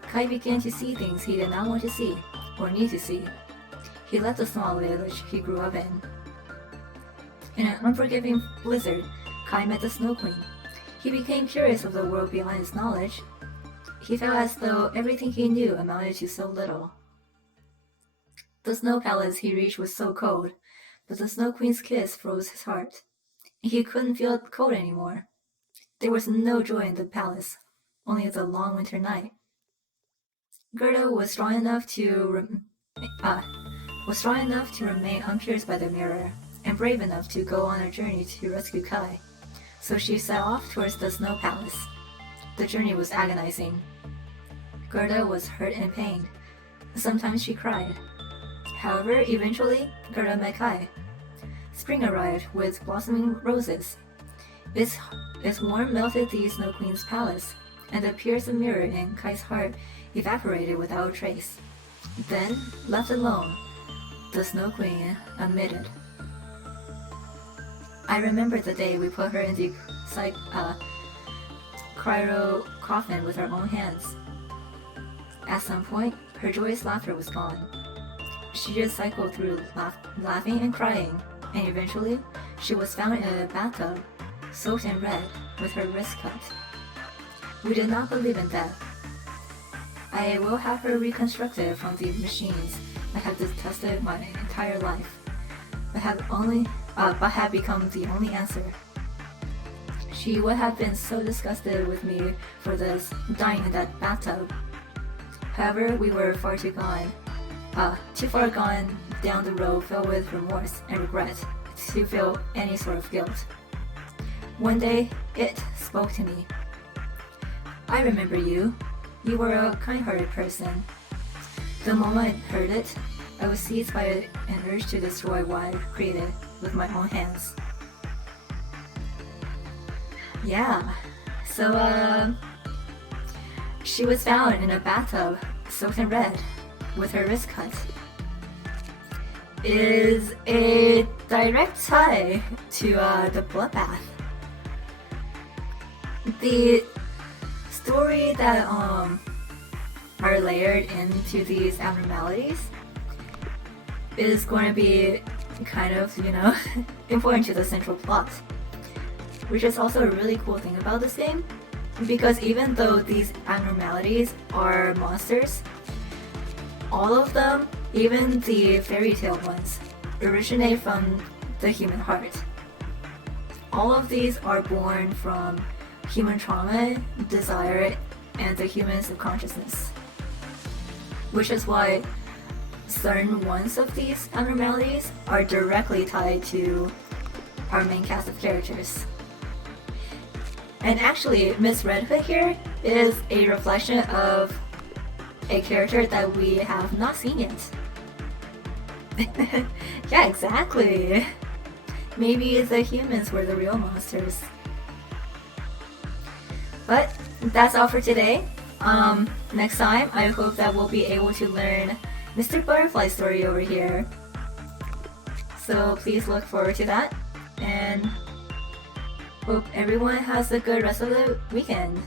Kai began to see things he did not want to see or need to see. He left the small village he grew up in. In an unforgiving blizzard, Kai met the Snow Queen. He became curious of the world beyond his knowledge. He felt as though everything he knew amounted to so little. The snow palace he reached was so cold, but the Snow Queen's kiss froze his heart. He couldn't feel cold anymore. There was no joy in the palace, only the long winter night. Gerda was strong enough to remain unpierced by the mirror, and brave enough to go on a journey to rescue Kai. So she set off towards the snow palace. The journey was agonizing. Gerda was hurt and pained. Sometimes she cried. However, eventually, Gerda met Kai. Spring arrived with blossoming roses. Its warmth melted the Snow Queen's palace, and the piercing mirror in Kai's heart evaporated without a trace. Then, left alone, the Snow Queen admitted. I remember the day we put her in the cryo coffin with our own hands. At some point, her joyous laughter was gone. She just cycled through laughing and crying, and eventually, she was found in a bathtub, soaked in red, with her wrist cut. We did not believe in death. I will have her reconstructed from the machines I have detested my entire life, but have become the only answer. She would have been so disgusted with me for this, dying in that bathtub. However, we were too far gone down the road filled with remorse and regret to feel any sort of guilt. One day, it spoke to me. I remember you. You were a kind-hearted person. The moment I heard it, I was seized by an urge to destroy what I created with my own hands. Yeah, so she was found in a bathtub, soaked in red, with her wrist cut. Is a direct tie to the bloodbath. The story that are layered into these abnormalities is going to be kind of, important to the central plot. Which is also a really cool thing about this game, because even though these abnormalities are monsters, all of them, even the fairy tale ones, originate from the human heart. All of these are born from human trauma, desire, and the human subconsciousness. Which is why certain ones of these abnormalities are directly tied to our main cast of characters. And actually, Miss Red Hood here is a reflection of a character that we have not seen yet. Yeah, exactly. Maybe the humans were the real monsters. But that's all for today. Next time, I hope that we'll be able to learn Mr. Butterfly's story over here. So please look forward to that, and hope everyone has a good rest of the weekend.